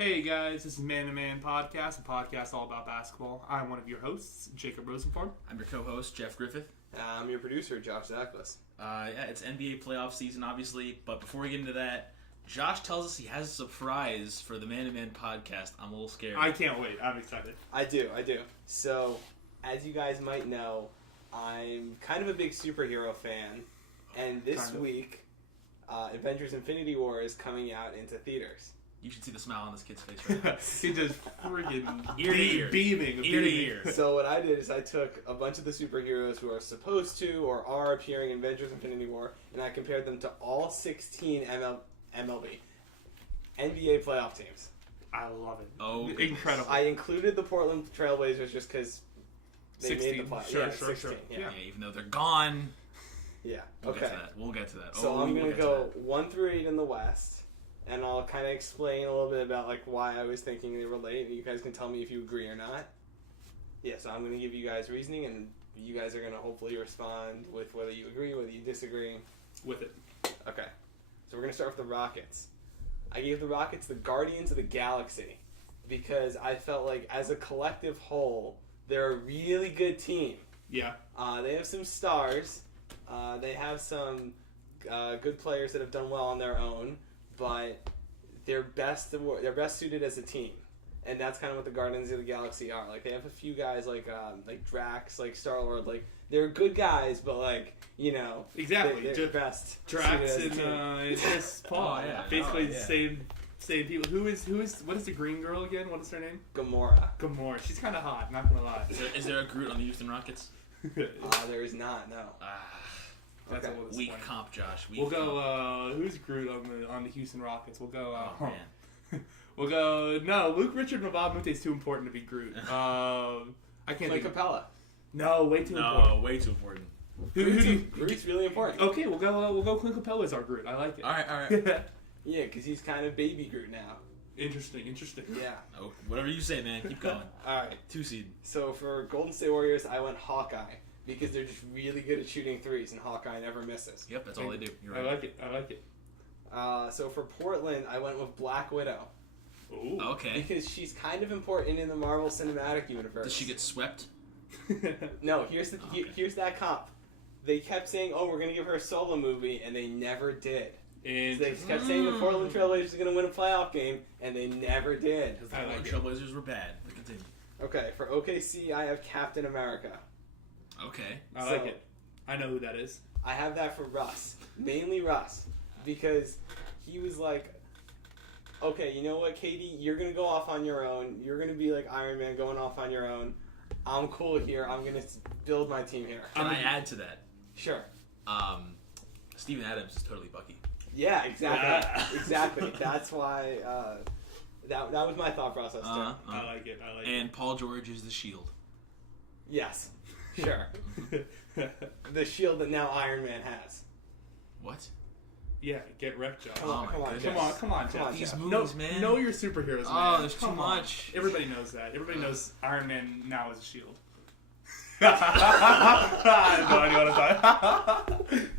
Hey guys, this is Man to Man Podcast, a podcast all about basketball. I'm one of your hosts, Jacob Rosenform. I'm your co-host, Jeff Griffith. I'm your producer, Josh Zachlis. It's NBA playoff season, obviously, but before we get into that, Josh tells us he has a surprise for the Man to Man Podcast. I'm a little scared. I can't wait. I'm excited. I do. So, as you guys might know, I'm kind of a big superhero fan, and this week, Avengers Infinity War is coming out into theaters. You should see the smile on this kid's face right now. He just freaking ear to ear. Beaming. Ear to ear. So what I did is I took a bunch of the superheroes who are supposed to or are appearing in Avengers Infinity War, and I compared them to all 16 MLB NBA playoff teams. I love it. Oh, incredible. I included the Portland Trailblazers just because they 16. made the playoffs. Sure, yeah, sure, 16. sure. Yeah. Even though they're gone. Yeah. We'll Okay. get to that. We'll get to that. So I'm going to go 1 through 8 in the West, and I'll kind of explain a little bit about like why I was thinking they were late, and you guys can tell me if you agree or not. Yeah, so I'm going to give you guys reasoning, and you guys are going to hopefully respond with whether you agree, whether you disagree. With it. Okay. So we're going to start with the Rockets. I gave the Rockets the Guardians of the Galaxy because I felt like as a collective whole, they're a really good team. Yeah. They have some stars. They have some good players that have done well on their own, but they're best suited as a team, and that's kind of what the Guardians of the Galaxy are. Like they have a few guys like Drax, like Star-Lord, like they're good guys, but like Exactly. they're best. Drax suited as a and team. Chris Paul. Oh, yeah. Basically Oh, yeah. same people. Who is what is the green girl again? What is her name? Gamora. Gamora. She's kind of hot. Not gonna lie. Is there a Groot on the Houston Rockets? There is not. No. That's Okay. a little Weak disappointing. comp, Josh. Weak We'll comp. go. Who's Groot on the Houston Rockets? We'll go. Oh, man. We'll go. No, Luke Richard and Bob Mute is too important to be Groot. I can't. Clay think. Capella. No, way too important. No, way too important. Who do you? Groot's really important. Okay, we'll go. We'll go. Clint Capella as our Groot. I like it. All right. Yeah, because he's kind of baby Groot now. Interesting. Yeah. Oh, whatever you say, man. Keep going. All right. 2 seed. So for Golden State Warriors, I went Hawkeye because they're just really good at shooting threes, and Hawkeye never misses. Yep, that's all they do. You're I right. like it. So for Portland, I went with Black Widow Ooh. Okay. because she's kind of important in the Marvel Cinematic Universe. Does she get swept? No, here's that comp. They kept saying, "Oh, we're gonna give her a solo movie," and they never did. So they kept saying the Portland Trailblazers are gonna win a playoff game, and they never did. Because the I Portland like it. Trailblazers were bad. But continue. Okay, for OKC, I have Captain America. Okay. I like it. I know who that is. I have that for Russ. Mainly Russ. Because he was like, okay, you know what, KD? You're going to go off on your own. You're going to be like Iron Man going off on your own. I'm cool here. I'm going to build my team here. Can I add to that? Sure. Steven Adams is totally Bucky. Yeah, exactly. Yeah. Exactly. That's why that was my thought process, too. I like it. And Paul George is the Shield. Yes. Sure. The shield that now Iron Man has. What? Yeah, get wrecked, Josh. Come on, my come on, goodness. Jeff. Come on, Come Jeff. on, These Jeff. movies, man. Know your superheroes, man. Oh, there's too Come on. much. Everybody knows that. Everybody knows Iron Man now is a shield. I have no idea what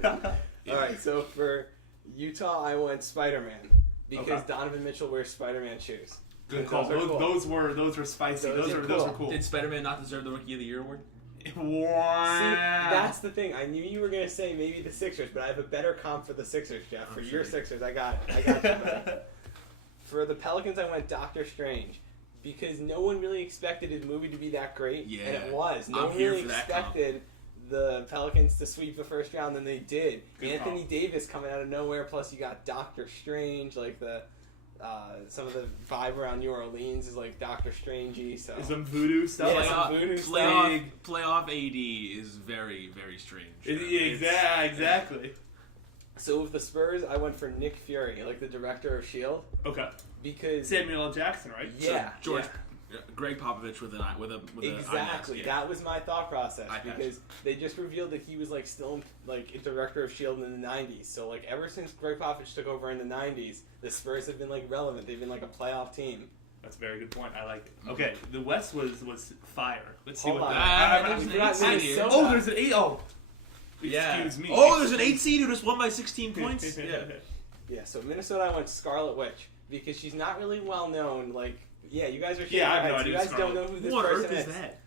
I'm talking. Alright, so for Utah, I went Spiderman. Because Okay. Donovan Mitchell wears Spider-Man shoes. Good call. Those are cool. Those were spicy. Those are Those were cool. cool. Did Spider-Man not deserve the Rookie of the Year award? See, that's the thing. I knew you were going to say maybe the Sixers, but I have a better comp for the Sixers, Jeff. For your Sixers, I got it. I got you, buddy. For the Pelicans, I went Doctor Strange. Because no one really expected his movie to be that great. Yeah. And it was. No I'm one here really for that comp. expected the Pelicans to sweep the first round, and they did. Good Anthony comp. Davis coming out of nowhere, plus you got Doctor Strange, like the... some of the vibe around New Orleans is like Doctor Strangey, so... Some voodoo stuff. Yeah, some voodoo Playoff AD is very, very strange. Exactly. So with the Spurs, I went for Nick Fury, like the director of S.H.I.E.L.D., Okay. because... Samuel L. Jackson, right? Yeah, George, yeah. Greg Popovich with a Exactly, IMAX, yeah. that was my thought process, I got because they just revealed that he was like still like a director of S.H.I.E.L.D. in the 90s, so like ever since Greg Popovich took over in the 90s, the Spurs have been like relevant, they've been like a playoff team. That's a very good point. I like it. Okay, the West was fire. Let's see Hold what on. that. There's We an forgot 8 seed here. Minnesota. Oh, there's an 8. Oh, Yeah. excuse me. Oh, there's an 8 seed who just won by 16 points. Yeah. Yeah, so Minnesota, I went Scarlet Witch, because she's not really well known. Like, yeah, you guys are shaking Yeah, I have your no heads. idea You guys who don't Scarlet- know who this What on person earth is that?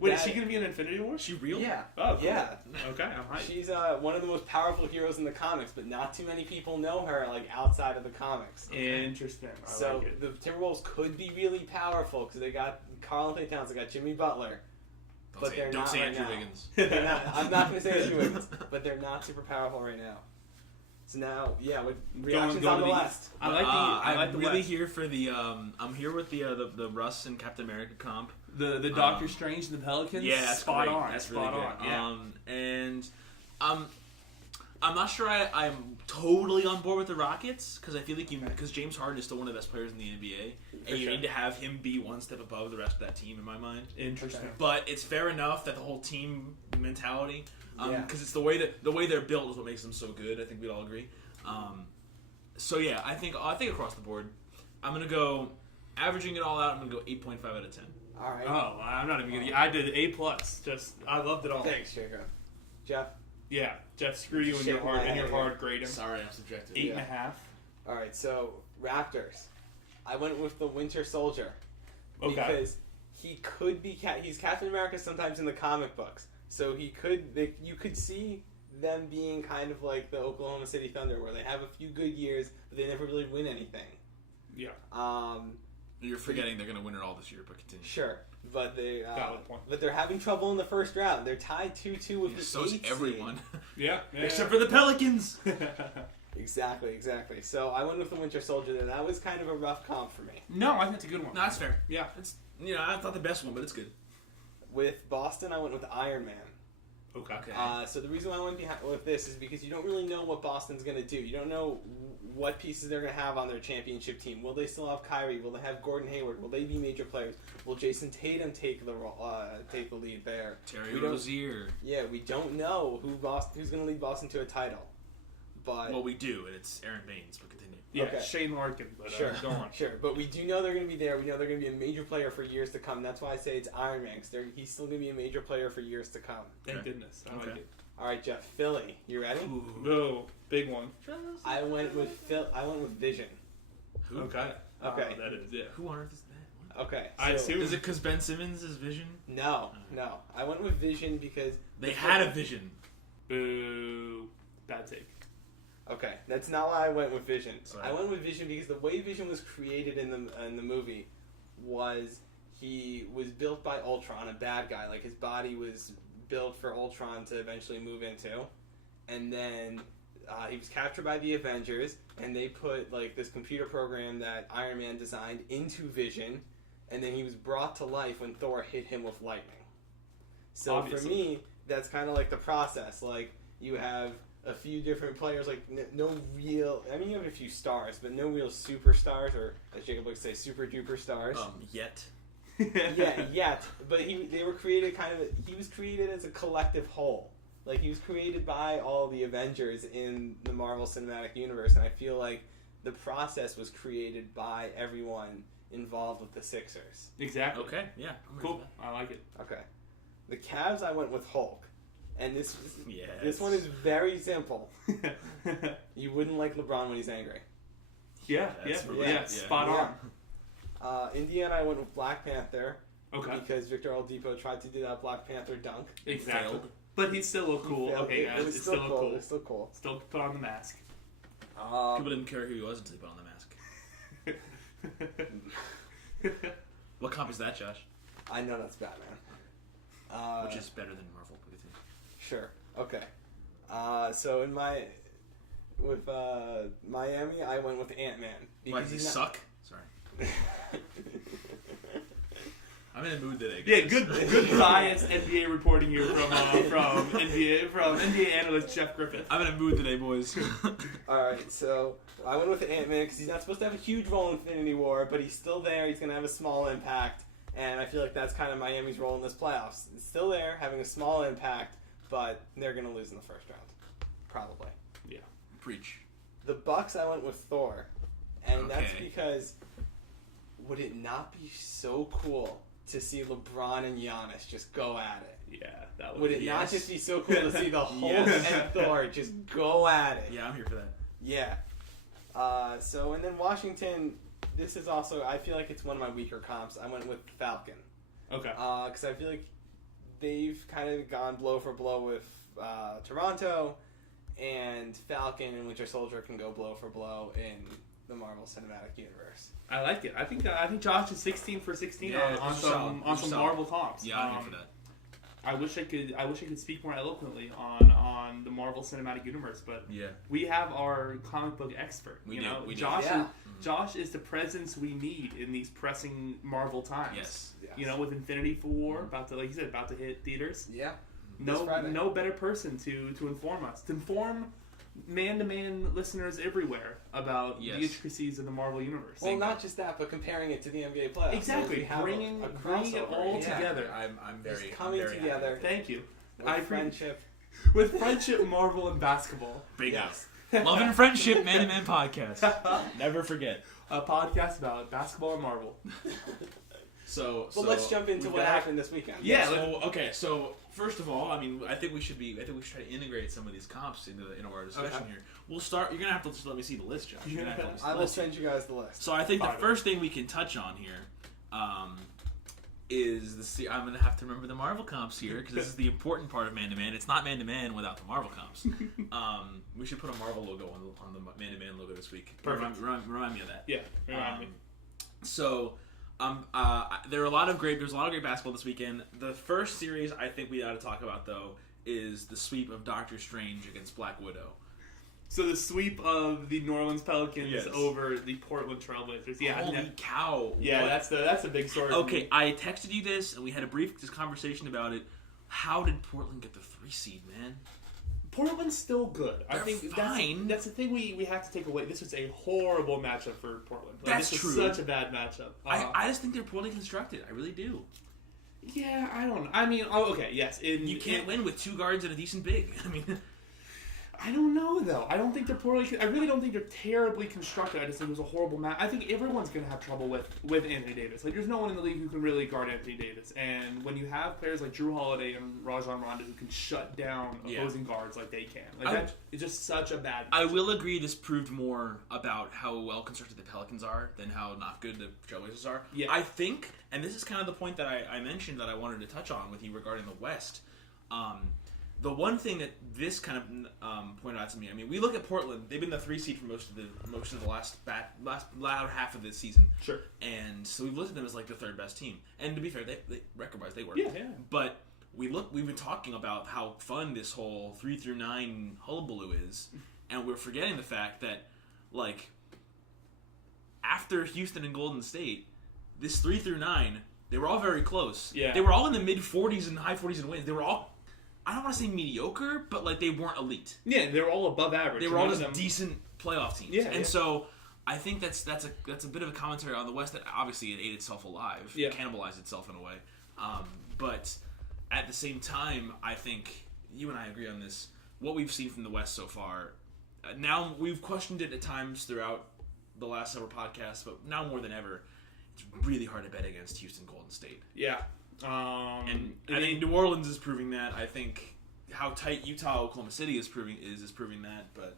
Wait, That- is she going to be in Infinity War? She real? Yeah. Oh, cool. Yeah. Okay, I'm hyped. She's one of the most powerful heroes in the comics, but not too many people know her like outside of the comics. Interesting. I So like it. the Timberwolves could be really powerful because they got Karl-Anthony Towns, they got Jimmy Butler. But they're don't not say right Andrew now. Wiggins. They're not, I'm not going to say Andrew Wiggins, but they're not super powerful right now. So now, yeah, with reactions going on to the the- West. I like the. I like I'm the really West. here for the. I'm here with the Russ and Captain America comp. The Doctor Strange and the Pelicans. Yeah, that's spot great. on. That's spot really on. good. Yeah. And I'm not sure I'm totally on board with the Rockets because I feel like because James Harden is still one of the best players in the NBA, and you sure. need to have him be one step above the rest of that team in my mind. Interesting. Okay. But it's fair enough that the whole team mentality, because Yeah. it's the way they're built is what makes them so good. I think we'd all agree. So yeah, I think across the board, I'm gonna go averaging it all out. I'm gonna go 8.5 out of 10. All right. Oh, I'm not even gonna. I did A+. Just I loved it all. Thanks, Jacob. Jeff? Yeah, Jeff, screw you and your Shaking my hard head here. grading. Sorry, I'm subjective. 8.5. All right, so Raptors. I went with the Winter Soldier. Okay. Because he could be he's Captain America sometimes in the comic books. So you could see them being kind of like the Oklahoma City Thunder, where they have a few good years, but they never really win anything. Yeah. You're forgetting they're gonna win it all this year, but continue. Sure, but Valid point. they're having trouble in the first round. They're tied 2-2 with Yeah, the so's 8th everyone, Yeah. except for the Pelicans. seed. Exactly. So I went with the Winter Soldier there. That was kind of a rough comp for me. No, I think it's a good one. No, that's fair. Yeah. It's I thought the best one, but it's good. With Boston, I went with Iron Man. Okay. So the reason why I went with this is because you don't really know what Boston's going to do. You don't know what pieces they're going to have on their championship team. Will they still have Kyrie? Will they have Gordon Hayward? Will they be major players? Will Jason Tatum take the lead there? Terry Rozier. Yeah, we don't know who's going to lead Boston to a title. But Well, we do, and it's Aaron Baines. But continue. Yeah, Okay. Shane Larkin, but Sure. go on. Sure, but we do know they're going to be there. We know they're going to be a major player for years to come. That's why I say it's Iron Man, because he's still going to be a major player for years to come. Thank Okay. goodness. I like Okay. it. All right, Jeff, Philly, you ready? No, big one. I went with Vision. Who? Okay. That is, yeah. Who on earth is that? Okay. I assume- Is it because Ben Simmons is Vision? No. I went with Vision because They had a vision. Boo. Bad take. Okay, that's not why I went with Vision. Sorry. I went with Vision because the way Vision was created in the movie was he was built by Ultron, a bad guy. Like his body was built for Ultron to eventually move into, and then he was captured by the Avengers, and they put like this computer program that Iron Man designed into Vision, and then he was brought to life when Thor hit him with lightning. So Obviously. for me, that's kind of like the process. Like you have a few different players, like no real. I mean, you have a few stars, but no real superstars, or as Jacob would say, super duper stars. Yet. Yeah. But they were created he was created as a collective whole. Like he was created by all the Avengers in the Marvel Cinematic Universe, and I feel like the process was created by everyone involved with the Sixers. Exactly. Okay. Yeah. I'm ready Cool. for that. I like it. Okay. The Cavs, I went with Hulk, and this Yes. one is very simple. You wouldn't like LeBron when he's angry. Yeah, That's yeah, really- yeah, spot Yeah. on. Indiana, I went with Black Panther. Okay. Because Victor Oladipo tried to do that Black Panther dunk. Exactly. Failed. But he's still look cool. Failed. Okay, It guys, was it's still look cool. It was still cool. Still put on the mask. People didn't care who he was until he put on the mask. What comp is that, Josh? I know that's Batman. Which is better than Marvel. But continue. Sure. Okay. So with Miami, I went with Ant-Man. Why does he suck? Sorry. I'm in a mood today, Yeah, guys. good biased NBA reporting here from NBA analyst Jeff Griffith. I'm in a mood today, boys. Alright, so I went with Ant-Man because he's not supposed to have a huge role in Infinity War, but he's still there. He's going to have a small impact. And I feel like that's kind of Miami's role in this playoffs. It's still there, having a small impact, but they're going to lose in the first round. Probably. Yeah. Preach. The Bucks, I went with Thor. And that's Okay. because would it not be so cool to see LeBron and Giannis just go at it? Yeah, that Would it Yes. not just be so cool to see the Hulk Yes. and Thor just go at it? Yeah, I'm here for that. Yeah. And then Washington, this is also, I feel like it's one of my weaker comps. I went with Falcon. Okay. Because I feel like they've kind of gone blow for blow with Toronto, and Falcon and Winter Soldier can go blow for blow in the Marvel Cinematic Universe. I like it. I think Josh is 16 for 16 Yeah, on some solid. Marvel comps. Yeah, I'm here for that. I wish I could speak more eloquently on the Marvel Cinematic Universe, but Yeah. we have our comic book expert. We you do, know, we do. Josh Yeah. Josh is the presence we need in these pressing Marvel times. Yes. You know, with Infinity War about to, like you said, about to hit theaters. Yeah. This No Friday. no better person to inform us. To inform man-to-man listeners everywhere about Yes. the intricacies of the Marvel Universe. Well, not just that, but comparing it to the NBA playoffs. Exactly. So we have Bringing it crossover. all Yeah. together. I'm very Just coming I'm very together. happy. Thank you. With friendship. With friendship, Marvel, and basketball. Bingo. Yes. Love and Friendship, Man to Man podcast. Never forget. A podcast about basketball and Marvel. So Let's jump into we've what got- happened this weekend. Yeah. So first of all, I mean, I think we should try to integrate some of these comps into our discussion Okay. here. We'll start. You're gonna have to just let me see the list, Josh. You're gonna have to let me see I the will list. send you guys the list. So I think the Fine. first thing we can touch on here is I'm gonna have to remember the Marvel comps here because this is the important part of Man to Man. It's not Man to Man without the Marvel comps. We should put a Marvel logo on the Man to Man logo this week. Perfect. Remind me of that. Yeah. Remind me. So, there's a lot of great basketball this weekend. The first series I think we ought to talk about though is the sweep of Doctor Strange against Black Widow. So the sweep of the New Orleans Pelicans Yes. over the Portland Trailblazers. Yeah. Holy cow! Yeah, What- that's a big story. Okay, I texted you this and we had a brief conversation about it. How did Portland get the 3 seed, man? Portland's still good. I They're think fine. that's the thing we have to take away. This was a horrible matchup for Portland. That's this true. was such a bad matchup. I just think they're poorly constructed. I really do. Yeah, I don't know. I mean, okay, yes. You can't win with 2 guards and a decent big. I mean, I don't know though. I don't think they're poorly. I really don't think they're terribly constructed. I just think it was a horrible match. I think everyone's going to have trouble with Anthony Davis. Like, there's no one in the league who can really guard Anthony Davis. And when you have players like Drew Holiday and Rajon Rondo who can shut down opposing guards like they can, it's just such a bad. I will agree. This proved more about how well constructed the Pelicans are than how not good the Trailblazers are. Yeah. I think, and this is kind of the point that I mentioned that I wanted to touch on with you regarding the West. The one thing that this kind of pointed out to me, I mean, we look at Portland; they've been the 3 seed for most of the last latter half of this season. Sure. And so we've looked at them as like the 3rd best team. And to be fair, they record-wise they were. Yeah. But we've been talking about how fun this whole 3 through 9 hullabaloo is, and we're forgetting the fact that, like, after Houston and Golden State, this 3 through 9, they were all very close. Yeah. They were all in the mid 40s and high 40s in wins. They were all, I don't want to say mediocre, but like they weren't elite. Yeah, they were all above average. They were all just decent playoff teams. Yeah, and so I think that's a bit of a commentary on the West that obviously it ate itself alive, cannibalized itself in a way. But at the same time, I think you and I agree on this. What we've seen from the West so far, now we've questioned it at times throughout the last several podcasts, but now more than ever, it's really hard to bet against Houston Golden State. Yeah. And I think New Orleans is proving that. I think how tight Utah, Oklahoma City is proving that. But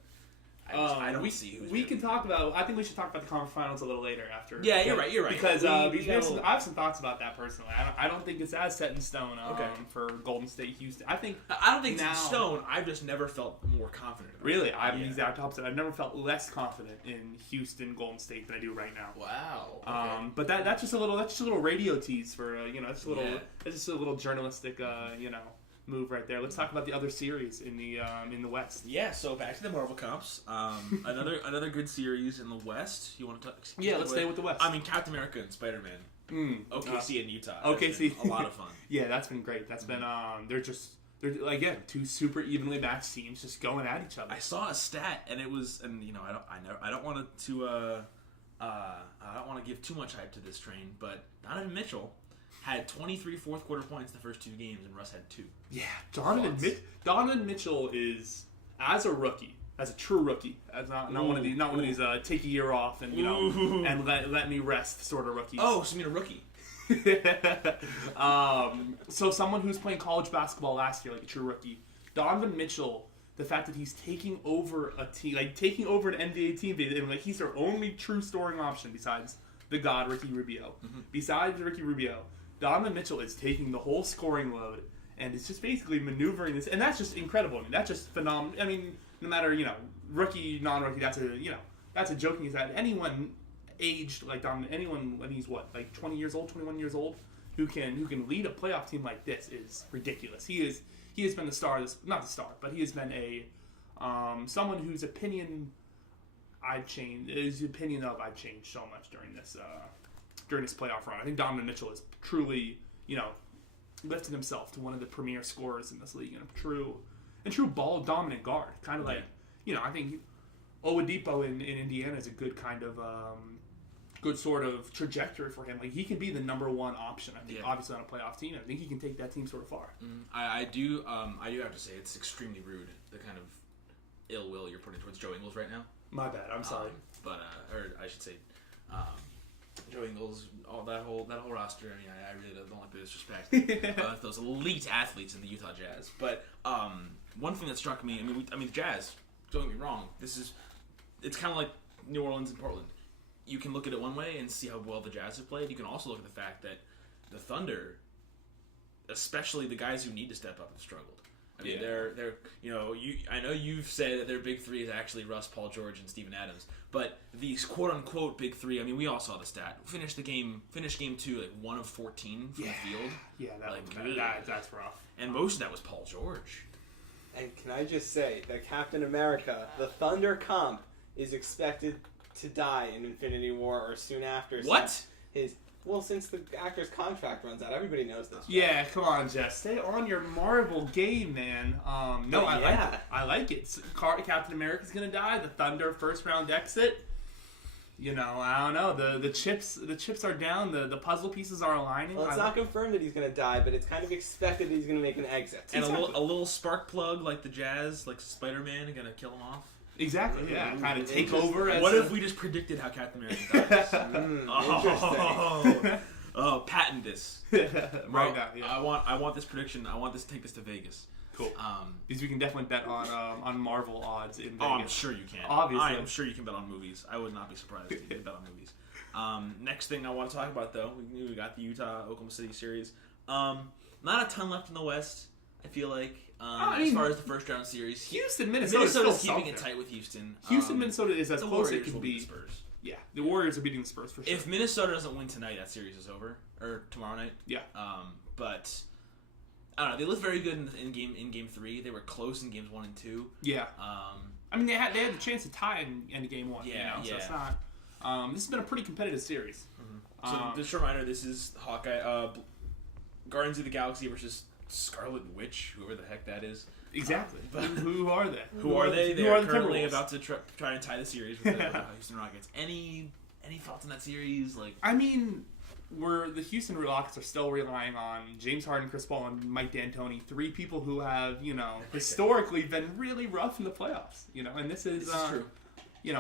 I don't see who's. We can talk about. I think we should talk about the conference finals a little later after. Yeah, you're right. Because I I have some thoughts about that personally. I don't think it's as set in stone for Golden State, Houston. I don't think it's in stone. I've just never felt more confident about really, I'm the exact opposite. I've never felt less confident in Houston, Golden State than I do right now. Wow. Okay. But that's just a little radio tease for that's just a little journalistic move right there. Let's talk about the other series in the West. Yeah, so back to the Marvel comps. Another good series in the West. You want to talk? Yeah, let's stay with the West. I mean, Captain America and Spiderman. OKC and Utah. OKC, a lot of fun. Yeah, that's been great. That's been they're again 2 super evenly matched teams just going at each other. I saw a stat, and it was, and I don't want to give too much hype to this train, but Donovan Mitchell had 23 fourth quarter points the first 2 games, and Russ had 2. Yeah, Donovan Mitchell is, as a rookie, as a true rookie, as not one of these take a year off and and let me rest sort of rookies. Oh, so you mean a rookie? So someone who's playing college basketball last year, like a true rookie, Donovan Mitchell the fact that he's taking over a team, like taking over an NBA team, and like he's their only true scoring option besides the god Ricky Rubio. Mm-hmm. Besides Ricky Rubio, Donovan Mitchell is taking the whole scoring load, and it's just basically maneuvering this, and that's just incredible. I mean, that's just phenomenal. I mean, no matter rookie, non-rookie, that's a joking aside. Anyone aged like Donovan, anyone when he's what, like 20 years old, 21 years old, who can lead a playoff team like this is ridiculous. He has been the star. Not the star, but he has been a someone whose opinion I've changed so much during this playoff run. I think Donovan Mitchell has truly lifted himself to one of the premier scorers in this league and a true ball dominant guard. Kind of like I think Oladipo in Indiana is a good kind of good sort of trajectory for him. Like he can be the number one option. I think obviously on a playoff team. I think he can take that team sort of far. I do have to say it's extremely rude, the kind of ill will you're putting towards Joe Ingles right now. My bad. I'm sorry. Or I should say, Joe Ingles, that whole roster. I mean, I really don't like the disrespect. Those elite athletes in the Utah Jazz. But one thing that struck me, I mean, the Jazz. Don't get me wrong. It's kind of like New Orleans and Portland. You can look at it one way and see how well the Jazz have played. You can also look at the fact that the Thunder, especially the guys who need to step up, have struggled. I mean, they're I know you've said that their big three is actually Russ, Paul George, and Steven Adams, but these quote unquote big three. I mean, we all saw the stat. Finished game 2 like 1 of 14 from the field. Yeah, that's rough. And most of that was Paul George. And can I just say that Captain America, the Thunder comp, is expected to die in Infinity War or soon after. What? Since the actor's contract runs out, everybody knows this. Right? Yeah, come on, Jess. Stay on your Marvel game, man. I like it. Captain America's gonna die. The Thunder first round exit. I don't know. The chips are down. The puzzle pieces are aligning. Well, it's not confirmed that he's gonna die, but it's kind of expected that he's gonna make an exit. And a little spark plug like the Jazz, like Spiderman, gonna kill him off. Exactly. Yeah. Kind of take over. What if we just predicted how Captain America dies? Interesting. Patent this. Right now. Yeah. I want this prediction. I want this to take this to Vegas. Cool. Because we can definitely bet on Marvel odds in Vegas. Oh, I'm sure you can. Obviously. I am sure you can bet on movies. I would not be surprised if you could bet on movies. Next thing I want to talk about, though, we got the Utah-Oklahoma City series. Not a ton left in the West, I feel like. As far as the first round series, Minnesota's keeping it tight with Houston. Minnesota is as close as it can be. The Spurs. Yeah, the Warriors are beating the Spurs for sure. If Minnesota doesn't win tonight, that series is over, or tomorrow night. Yeah. But I don't know. They looked very good in game 3. They were close in games 1 and 2. Yeah. They had the chance to tie in game 1. Yeah. So it's not. This has been a pretty competitive series. Mm-hmm. So just a reminder, this is Hawkeye, Guardians of the Galaxy versus Scarlet Witch, whoever the heck that is. Exactly. Who are they? Who are they? They are currently about to try and tie the series with the Houston Rockets. Any thoughts on that series? The Houston Rockets are still relying on James Harden, Chris Paul, and Mike D'Antoni, 3 people who have historically been really rough in the playoffs. And this is true.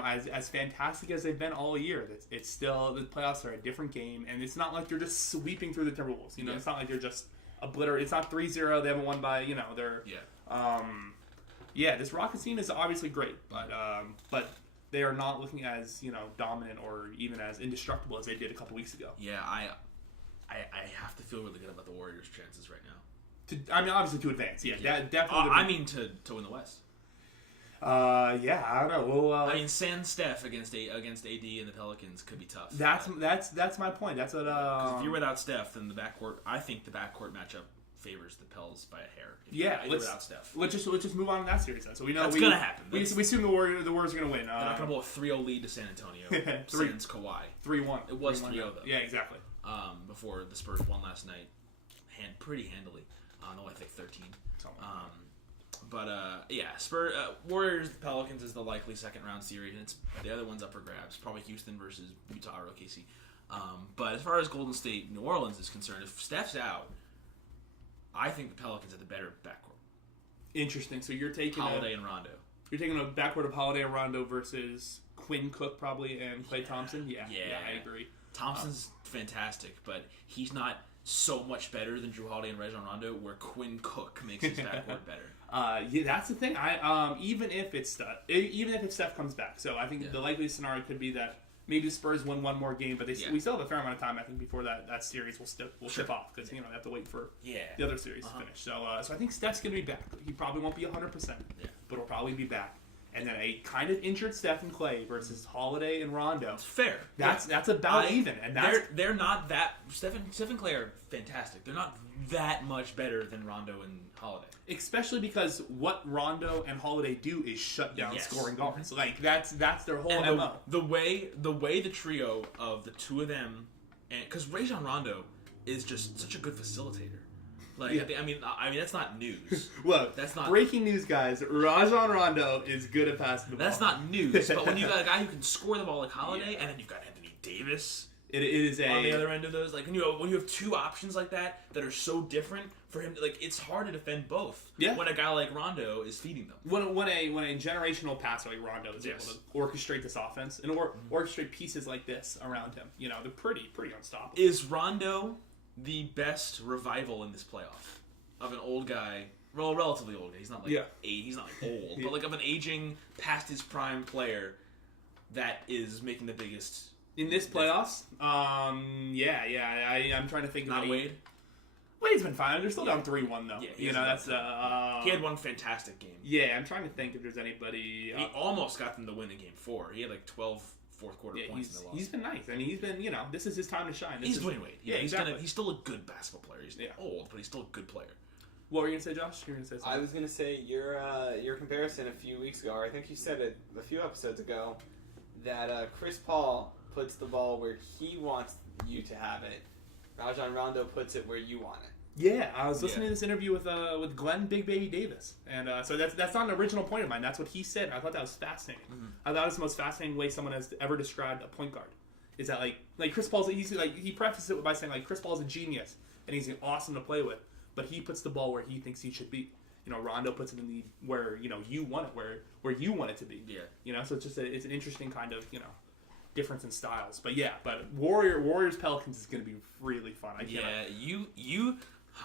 As fantastic as they've been all year, it's still, the playoffs are a different game, and it's not like they're just sweeping through the Timberwolves. It's not like they're just obliterated. It's not 3-0. They haven't won by they're this Rockets team is obviously great, but they are not looking as dominant or even as indestructible as they did a couple weeks ago. Yeah, I have to feel really good about the Warriors' chances right now. Obviously to advance. Yeah. Definitely. To win the West. I don't know. Well, sans Steph against AD and the Pelicans could be tough. That's my point. That's what. If you're without Steph, then I think the backcourt matchup favors the Pels by a hair. Without Steph. Let's just move on to that series then. So we know that's gonna happen. We assume the Warriors are gonna win. They're not gonna blow a 3-0 lead to San Antonio. Sans Kawhi. 3-1. It was 3-0 though. Yeah, exactly. Before the Spurs won last night, pretty handily. I think 13. Warriors Pelicans is the likely second round series, and the other one's up for grabs. Probably Houston versus Utah or OKC. But as far as Golden State, New Orleans is concerned, if Steph's out, I think the Pelicans have the better backcourt. Interesting. So you're taking Holiday and Rondo. You're taking a backcourt of Holiday and Rondo versus Quinn Cook probably and Klay Thompson. Yeah, I agree. Thompson's fantastic, but he's not so much better than Drew Holiday and Rajon Rondo, where Quinn Cook makes his backcourt better. Yeah, that's the thing. Even if Steph comes back, so I think the likely scenario could be that maybe the Spurs win one more game, but we still have a fair amount of time. I think before that series will ship off because they have to wait for the other series to finish. So I think Steph's gonna be back. He probably won't be 100%, but he'll probably be back. And then a kind of injured Steph and Clay versus Holiday and Rondo. It's fair. That's about even. And they're not that. Steph and Clay are fantastic. They're not that much better than Rondo and Holiday. Especially because what Rondo and Holiday do is shut down scoring guards. Like that's their whole MO. The way the trio of the two of them, and because Rajon Rondo is just such a good facilitator. Like I mean that's not news. Look, that's not breaking news, guys. Rajon Rondo is good at passing the ball. That's not news. But when you got a guy who can score the ball like Holiday, and then you've got Anthony Davis. It is on the other end of those, like when you have two options like that are so different for him, like it's hard to defend both. Yeah. When a guy like Rondo is feeding them. When a generational passer like Rondo is able to orchestrate this offense and orchestrate pieces like this around him, they're pretty unstoppable. Is Rondo the best revival in this playoff of an old guy? Well, relatively old guy. He's not like he's not like old, but like of an aging, past his prime player that is making the biggest. In this playoffs, I'm trying to think. Not Wade. Wade's been fine. They're still down 3-1 though. Yeah, that's he had one fantastic game. Yeah, I'm trying to think if there's anybody. He almost got them to win in Game 4. He had like 12 fourth quarter points in the loss. He's been nice. I mean, he's been this is his time to shine. He's Dwayne Wade. Exactly. He's still a good basketball player. He's old, but he's still a good player. What were you gonna say, Josh? You were gonna say something? I was gonna say your comparison a few weeks ago, or I think you said it a few episodes ago, that Chris Paul puts the ball where he wants you to have it. Rajon Rondo puts it where you want it. Yeah, I was listening to this interview with Glenn Big Baby Davis, and so that's not an original point of mine. That's what he said. I thought that was fascinating. Mm-hmm. I thought it was the most fascinating way someone has ever described a point guard. Is that like Chris Paul's? He prefaces it by saying like Chris Paul's a genius and he's awesome to play with, but he puts the ball where he thinks he should be. Rondo puts it in where you want it, where you want it to be. Yeah. So it's just it's an interesting kind of difference in styles. But Warriors Pelicans is going to be really fun.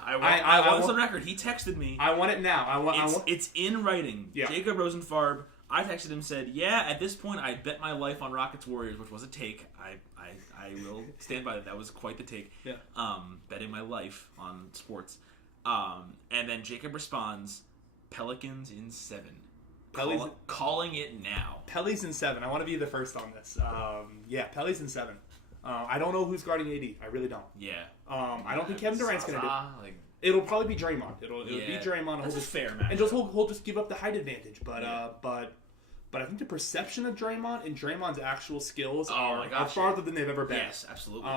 I want this on record. He texted me. I want it now. It's in writing. Yeah. Jacob Rosenfarb. I texted him and said, at this point I bet my life on Rockets Warriors, which was a take. I will stand by that. That was quite the take. Yeah. Betting my life on sports. And then Jacob responds, Pelicans in 7. Calling it now. Pelly's in 7. I want to be the first on this. Pelly's in 7. I don't know who's guarding AD. I really don't. Yeah. I don't think Kevin Durant's going to do it. It'll probably be Draymond. It'll be Draymond. That's fair, man. And he'll just give up the height advantage. But I think the perception of Draymond and Draymond's actual skills are farther than they've ever been. Yes, absolutely.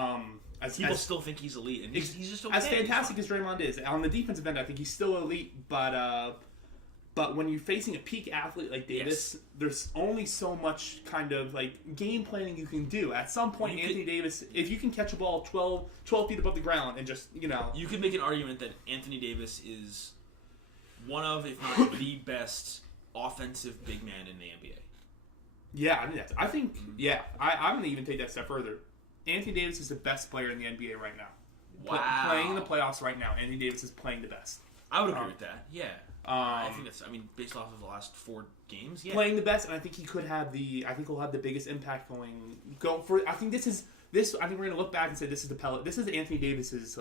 People still think he's elite, and he's just okay. As fantastic as Draymond is, on the defensive end, I think he's still elite, but when you're facing a peak athlete like Davis, there's only so much kind of game planning you can do. At some point, Anthony Davis, if you can catch a ball 12 feet above the ground and just, You could make an argument that Anthony Davis is one of, if not the best offensive big man in the NBA. Yeah, I'm going to even take that step further. Anthony Davis is the best player in the NBA right now. Wow. Playing in the playoffs right now, Anthony Davis is playing the best. I would agree with that, yeah. I think based off of the last 4 games, playing the best, and I think he'll have the biggest impact going. I think we're gonna look back and say this is Anthony Davis's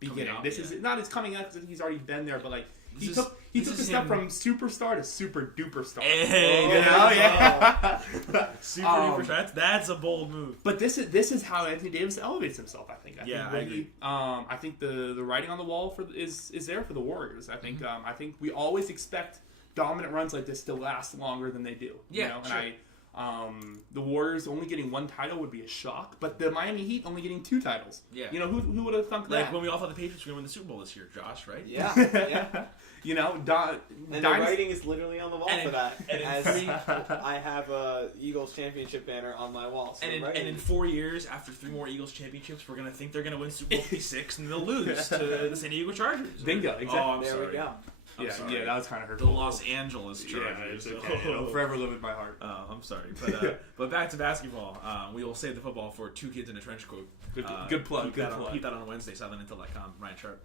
beginning. This is not his coming out because he's already been there, but he took the step from superstar to super duper star. Hey, super duper star. That's a bold move. But this is how Anthony Davis elevates himself. I think. I agree. I think the writing on the wall is there for the Warriors. I think. I think we always expect dominant runs like this to last longer than they do. Yeah, sure. And the Warriors only getting 1 title would be a shock, but the Miami Heat only getting 2 titles. Yeah. Who would have thunk that? When we all thought the Patriots were going to win the Super Bowl this year, Josh, right? Yeah. And the writing is literally on the wall for that. I have a Eagles championship banner on my wall. So and in 4 years, after 3 more Eagles championships, we're going to think they're going to win Super Bowl 56 and they'll lose to the San Diego Chargers. Bingo, exactly. There we go. Yeah, that was kind of hurtful. The Los Angeles Chargers. Yeah, it's okay. It'll forever live in my heart. Oh, I'm sorry. But back to basketball. We will save the football for Two Kids in a Trench Coat. Good plug. Keep that on Wednesday, SouthlandIntel.com. Ryan Sharp.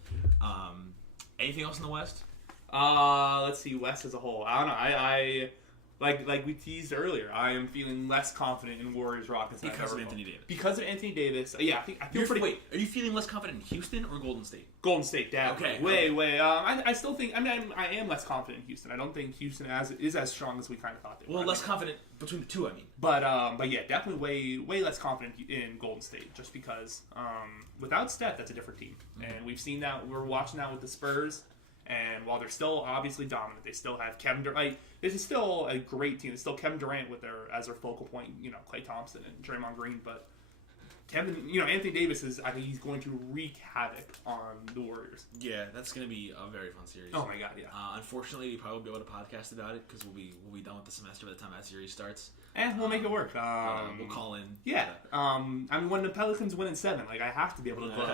Anything else in the West? Let's see. West as a whole. I don't know. I like we teased earlier. I am feeling less confident in Warriors Rockets because of Anthony Davis. Because of Anthony Davis. Yeah, I feel pretty. Wait, are you feeling less confident in Houston or Golden State? Golden State, definitely. Okay. Way. I still think. I mean, I am less confident in Houston. I don't think Houston is as strong as we kind of thought they were. Well, less confident between the two. I mean. But yeah, definitely way less confident in Golden State, just because without Steph, that's a different team, and we've seen that. We're watching that with the Spurs. And while they're still obviously dominant, they still have Kevin Durant. This is still a great team. It's still Kevin Durant as their focal point. Klay Thompson and Draymond Green. But Anthony Davis I think he's going to wreak havoc on the Warriors. Yeah, that's going to be a very fun series. Oh my god, yeah. Unfortunately, we probably won't be able to podcast about it because we'll be done with the semester by the time that series starts. And we'll make it work. We'll call in. Yeah. I mean, when the Pelicans win in 7, I have to be able to gloat,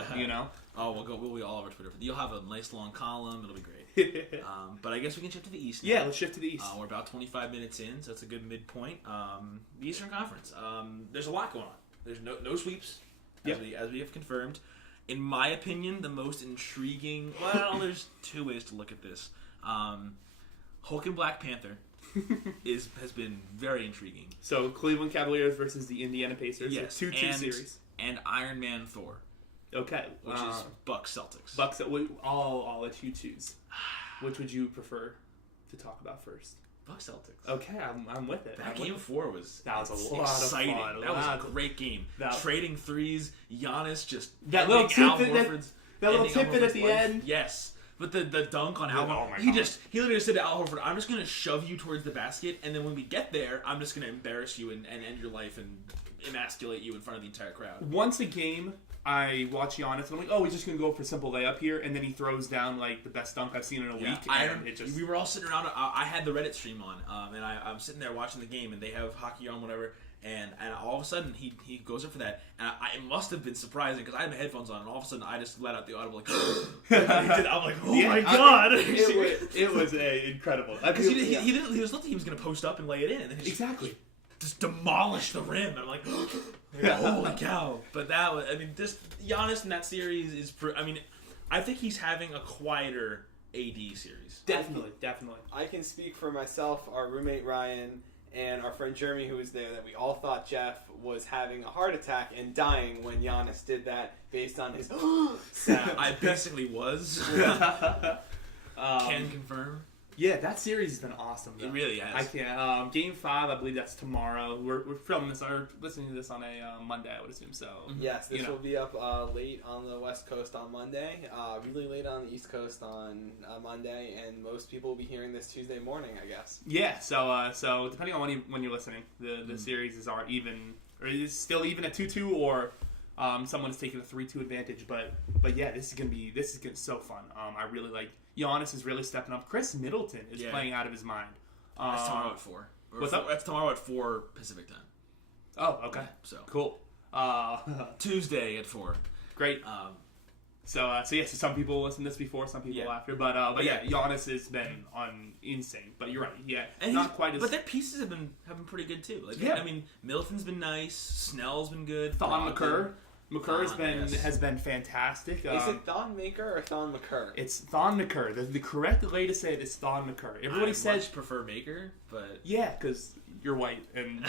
Oh, we'll be all over Twitter. You'll have a nice long column. It'll be great. But I guess we can shift to the East now. Yeah, let's shift to the East. We're about 25 minutes in, so it's a good midpoint. The Eastern Conference. There's a lot going on. There's no sweeps, as we have confirmed. In my opinion, the most intriguing... Well, there's two ways to look at this. Hulk and Black Panther has been very intriguing. So, Cleveland Cavaliers versus the Indiana Pacers. Yes. 2-2 series. And Iron Man Thor. Okay. Which is Bucks Celtics. I'll let you choose. Which would you prefer to talk about first? Bucks Celtics. Okay, I'm with it. That game 4 was a lot exciting. Of fun. That was a great game. Trading threes, Giannis just that little tidbit at the end. Yes. But the dunk on Al Horford, he literally said to Al Horford, "I'm just going to shove you towards the basket, and then when we get there, I'm just going to embarrass you and end your life and emasculate you in front of the entire crowd." Once a game, I watch Giannis, and I'm like, "Oh, he's just going to go for a simple layup here," and then he throws down the best dunk I've seen in a week. We were all sitting around. I had the Reddit stream on, and I'm sitting there watching the game, and they have hockey on, whatever. And all of a sudden, he goes up for that. And it must have been surprising because I had my headphones on, and all of a sudden, I just let out the audible, I'm like, oh my god. It was incredible. Because he was looking he was going to post up and lay it in. And then just demolish the rim. And I'm like, holy cow. But that was, just Giannis in that series is, I think he's having a quieter AD series. Definitely. I can speak for myself, our roommate Ryan, and our friend Jeremy, who was there, that we all thought Jeff was having a heart attack and dying when Giannis did that based on his sound. I basically was. Can confirm. Yeah, that series has been awesome. It really has. I can't. Game 5, I believe that's tomorrow. We're filming this or listening to this on a Monday, I would assume. So yes, this will be up late on the West Coast on Monday, really late on the East Coast on Monday, and most people will be hearing this Tuesday morning, I guess. Yeah. So depending on when you're listening, the series is still even at 2-2 or. Someone's taking a 3-2 advantage, but yeah, this is gonna be so fun. I really like Giannis is really stepping up. Chris Middleton is playing out of his mind. That's tomorrow at 4. What's up? That's tomorrow at 4 Pacific time. Oh, okay. Yeah, so cool. Tuesday at 4. Great. So some people listen to this before, some people after, but Giannis has been insane. But you're right, and not quite as. But their pieces have been pretty good too. Middleton's been nice. Snell's been good. Thon McCurr has been fantastic. Is it Thon Maker or Thon McCurr? It's Thon McCurr. The correct way to say it is Thon McCurr. Everybody says prefer Maker, but because you're white and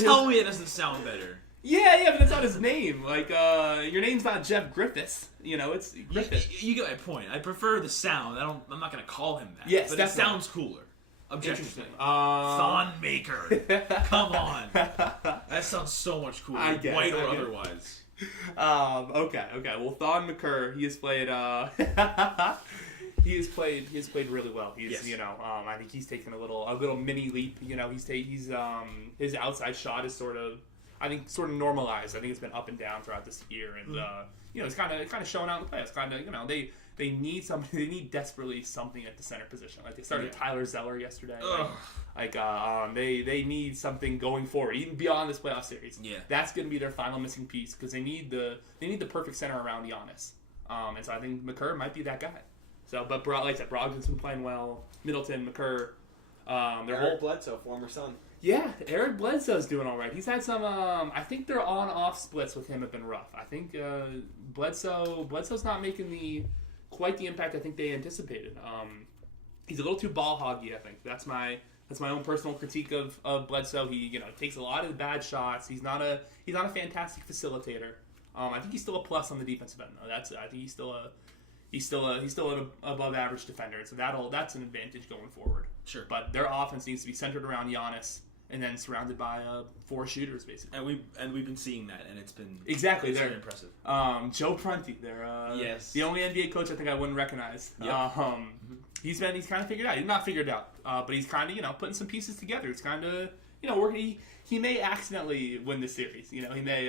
tell me it doesn't sound better. Yeah, but that's not his name. Your name's not Jeff Griffiths. It's Griffith. You get my point. I prefer the sound. I'm not going to call him that. Yes, but it sounds cooler. Interesting. Thon Maker. Come on. That sounds so much cooler. White or otherwise. Okay. Well, Thon McCurr, he has played. He has played really well. I think he's taken a little mini leap. His outside shot is sort of normalized. I think it's been up and down throughout this year, and it's kind of showing out in the playoffs. They need something. They need desperately something at the center position. They started Tyler Zeller yesterday. They need something going forward, even beyond this playoff series. Yeah, that's going to be their final missing piece because they need the perfect center around Giannis. And so I think McCurr might be that guy. So, but like I said, Brogdon's been playing well. Middleton, McCurr, Eric Bledsoe, former Sun. Yeah, Eric Bledsoe's doing all right. He's had some. I think their on-off splits with him have been rough. I think Bledsoe's not making quite the impact I think they anticipated. He's a little too ball hoggy. I think that's my own personal critique of Bledsoe. He takes a lot of bad shots. He's not a fantastic facilitator. I think he's still a plus on the defensive end though. I think he's still an above average defender. So that's an advantage going forward. Sure. But their offense needs to be centered around Giannis and then surrounded by 4 shooters basically. And we've been seeing that, and it's been very impressive. Joe Prunty, they're the only NBA coach I think I wouldn't recognize. Yep. He's kind of figured out. He's not figured out, but he's kind of putting some pieces together. It's kind of working. He may accidentally win the series. He may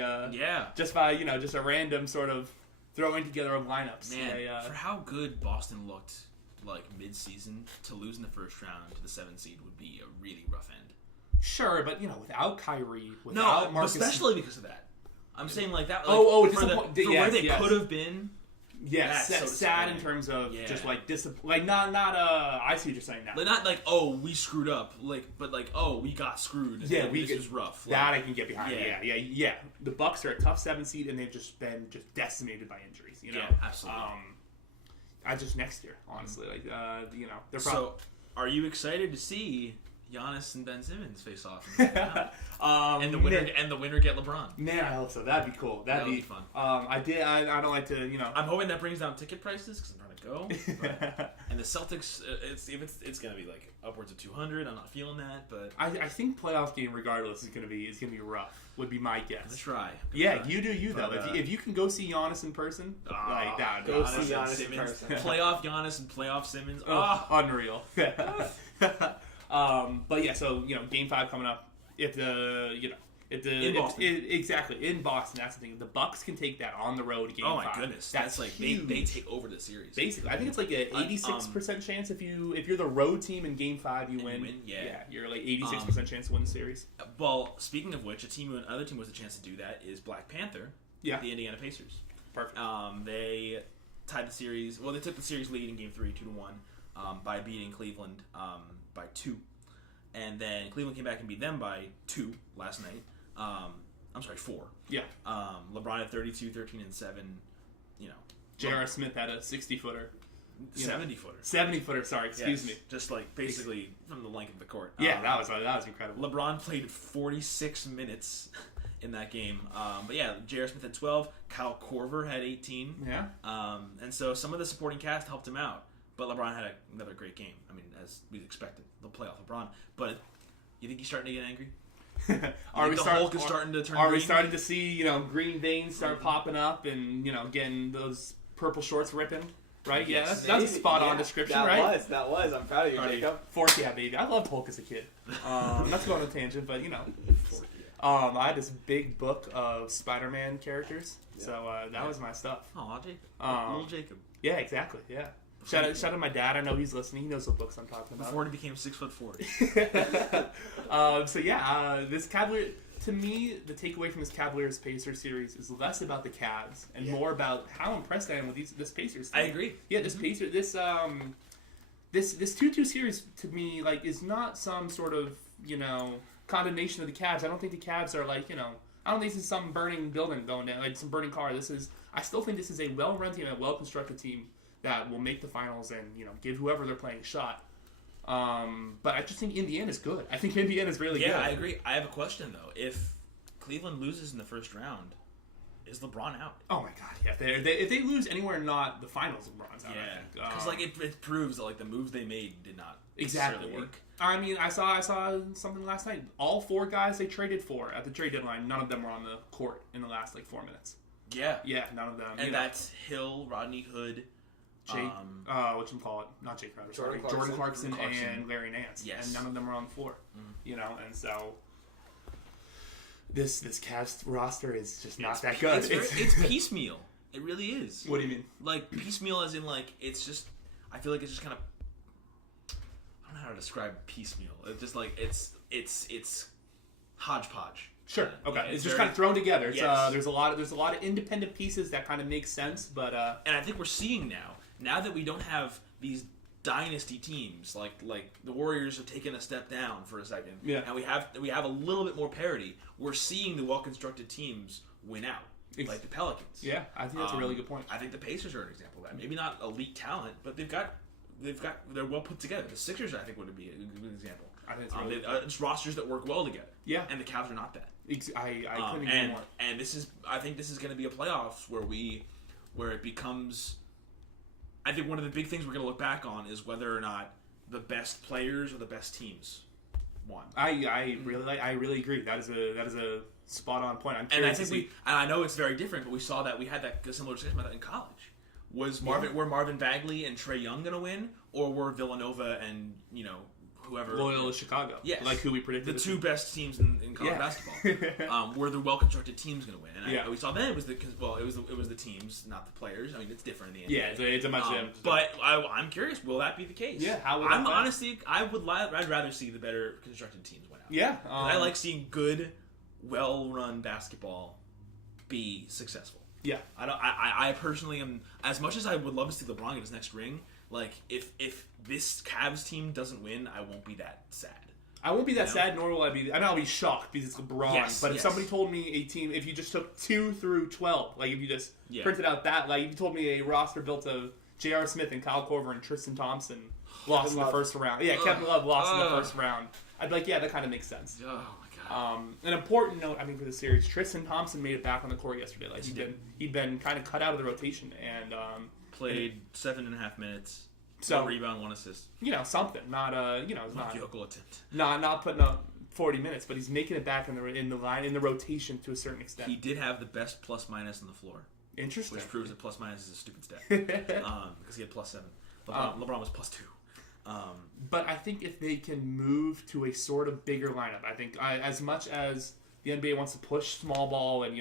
just by just a random sort of throwing together of lineups. Man, for how good Boston looked like mid-season, to lose in the first round to the 7th seed would be a really rough end. Sure, but without Kyrie, without Marcus, especially because of that. I'm saying like that. Like, where they could have been. Yes, sad in terms of just like disappointing. Like not. I see what you're saying now. Like, not like we screwed up. But we got screwed. Yeah, this was rough. That I can get behind. Yeah. The Bucks are a tough 7th seed, and they've just been decimated by injuries. Yeah, absolutely. Next year, honestly, they're probably. So, are you excited to see Giannis and Ben Simmons face off? And the winner get LeBron. Man, I hope so. That'd be cool. That'd be fun. I don't like to, I'm hoping that brings down ticket prices because I'm trying to go. But, and the Celtics, it's gonna be like upwards of 200. I'm not feeling that, but I think playoff game regardless is gonna be rough. Would be my guess. Let's try. Yeah, you do you though. If you can go see Giannis in person, like that. Go see Giannis in person. Playoff Giannis and playoff Simmons. Unreal. But yeah, so Game 5 coming up. In Boston. Exactly in Boston. That's the thing. The Bucks can take that on the road. Game 5. Oh my goodness, that's like they take over the series. Basically, I think it's like an 86% chance if you're the road team in Game 5, you win. Yeah, you're like 86% chance to win the series. Well, speaking of which, another team with a chance to do that is Black Panther. Yeah, the Indiana Pacers. Perfect. They tied the series. Well, they took the series lead in Game 3, 2-1, by beating Cleveland by 2. And then Cleveland came back and beat them by 2 last night. 4. Yeah. LeBron had 32, 13, and 7. J.R. Smith had a 60-footer. 70-footer. 70-footer, sorry, excuse me. Just like basically from the length of the court. Yeah, that was incredible. LeBron played 46 minutes in that game. But yeah, J.R. Smith had 12. Kyle Korver had 18. Yeah. And so some of the supporting cast helped him out. But LeBron had another great game. I mean, as we expected, the playoff LeBron. But you think he's starting to get angry? Are we starting to turn green? We starting to see green veins start popping up and getting those purple shorts ripping? Right? Yeah, that's a spot on description, right? That was. I'm proud of you, Jacob. Fork, yeah, baby. I loved Hulk as a kid. Not to go on a tangent, but I had this big book of Spiderman characters, so that was my stuff. Oh, Jacob. Little Jacob. Yeah, exactly. Yeah. Shout out to my dad. I know he's listening. He knows what books I'm talking about. Before he became 6'4". This Cavalier. To me, the takeaway from this Cavaliers Pacers series is less about the Cavs and more about how impressed I am with this Pacers team. I agree. Yeah, this Pacers, this 2-2 series to me is not some sort of condemnation of the Cavs. I don't think the Cavs are I don't think this is some burning building going down, some burning car. I still think this is a well-run team, a well-constructed team that will make the finals and give whoever they're playing a shot. But I just think Indiana's good. I think Indiana's really good. Yeah, I agree. I have a question though. If Cleveland loses in the first round, is LeBron out? Oh my God, yeah. If they lose anywhere not the finals, LeBron's out. Yeah, because it proves that the moves they made did not exactly work. I mean, I saw something last night. All 4 guys they traded for at the trade deadline, none of them were on the court in the last 4 minutes. Yeah, none of them. And that's Hill, Rodney Hood. Whatchamacallit? Not Jake Crowder. Jordan Clarkson and Larry Nance. Yes. And none of them are on the floor. And so this Cavs roster is just not that good. It's piecemeal. It really is. What do you mean? Piecemeal as in it's just. I feel like it's just kind of. I don't know how to describe piecemeal. It's just it's hodgepodge. Sure. Okay. It's just kind of thrown together. It's, there's a lot of independent pieces that kind of make sense, but and I think we're seeing now that we don't have these dynasty teams, like the Warriors have taken a step down for a second, and we have a little bit more parity. We're seeing the well-constructed teams win out, like the Pelicans. Yeah, I think that's a really good point. I think the Pacers are an example of that. Maybe not elite talent, but they're well put together. The Sixers, I think, would be a good example. I think it's really it's rosters that work well together. Yeah, and the Cavs are not that. I couldn't agree more. And I think this is going to be a playoffs where it becomes. I think one of the big things we're going to look back on is whether or not the best players or the best teams won. I really agree. That is a spot on point. And I think I know it's very different, but we saw that we had that similar discussion about that in college. Were Marvin Bagley and Trae Young going to win, or were Villanova and whoever Loyola Chicago? Yes, like who we predicted the two best teams in college basketball. Were the well constructed teams going to win? And we saw then it was the teams, not the players. I mean, it's different in the NBA. Yeah, it's a much. But I'm curious, will that be the case? Yeah, honestly, I'd rather see the better constructed teams win out. Yeah, I like seeing good, well run basketball be successful. Yeah, I personally am, as much as I would love to see LeBron get his next ring. Like if this Cavs team doesn't win, I won't be that sad. I won't be that sad, nor will I be. I mean, I'll be shocked because it's LeBron. Yes, but if somebody told me a team, if you just took 2 through 12, like if you just printed out that, like if you told me a roster built of J.R. Smith and Kyle Korver and Tristan Thompson lost in the first round, Kevin Love lost in the first round, I'd be like, yeah, that kind of makes sense. Oh my god. An important note, I mean, for the series, Tristan Thompson made it back on the court yesterday. Like he'd been kind of cut out of the rotation and played 7.5 minutes. So 1 rebound, 1 assist. Something. Not it's not field attempt. Not putting up 40 minutes, but he's making it back in the rotation to a certain extent. He did have the best plus minus on the floor. Interesting. Which proves that plus minus is a stupid stat. Because he had +7. LeBron was +2. But I think if they can move to a sort of bigger lineup, I think as much as the NBA wants to push small ball and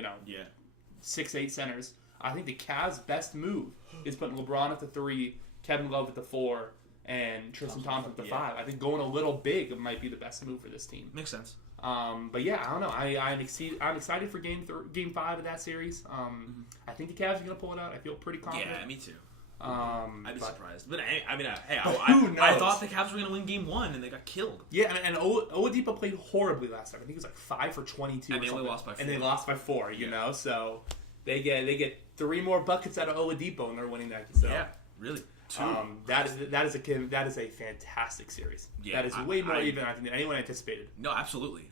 6'8" centers, I think the Cavs' best move is putting LeBron at the 3. Kevin Love at the 4, and Tristan Thompson at the 5. I think going a little big might be the best move for this team. Makes sense. But yeah, I don't know. I'm excited for Game 5 of that series. I think the Cavs are going to pull it out. I feel pretty confident. Yeah, me too. I'd be surprised. But who knows? I thought the Cavs were going to win Game 1, and they got killed. Yeah, and Oladipo played horribly last time. I think he was like 5 for 22 and they only lost by 4. And they lost by 4, you know? So they get 3 more buckets out of Oladipo, and they're winning that. So. Yeah, really. That is a fantastic series. Yeah, that is way more even I think than anyone anticipated. No, absolutely.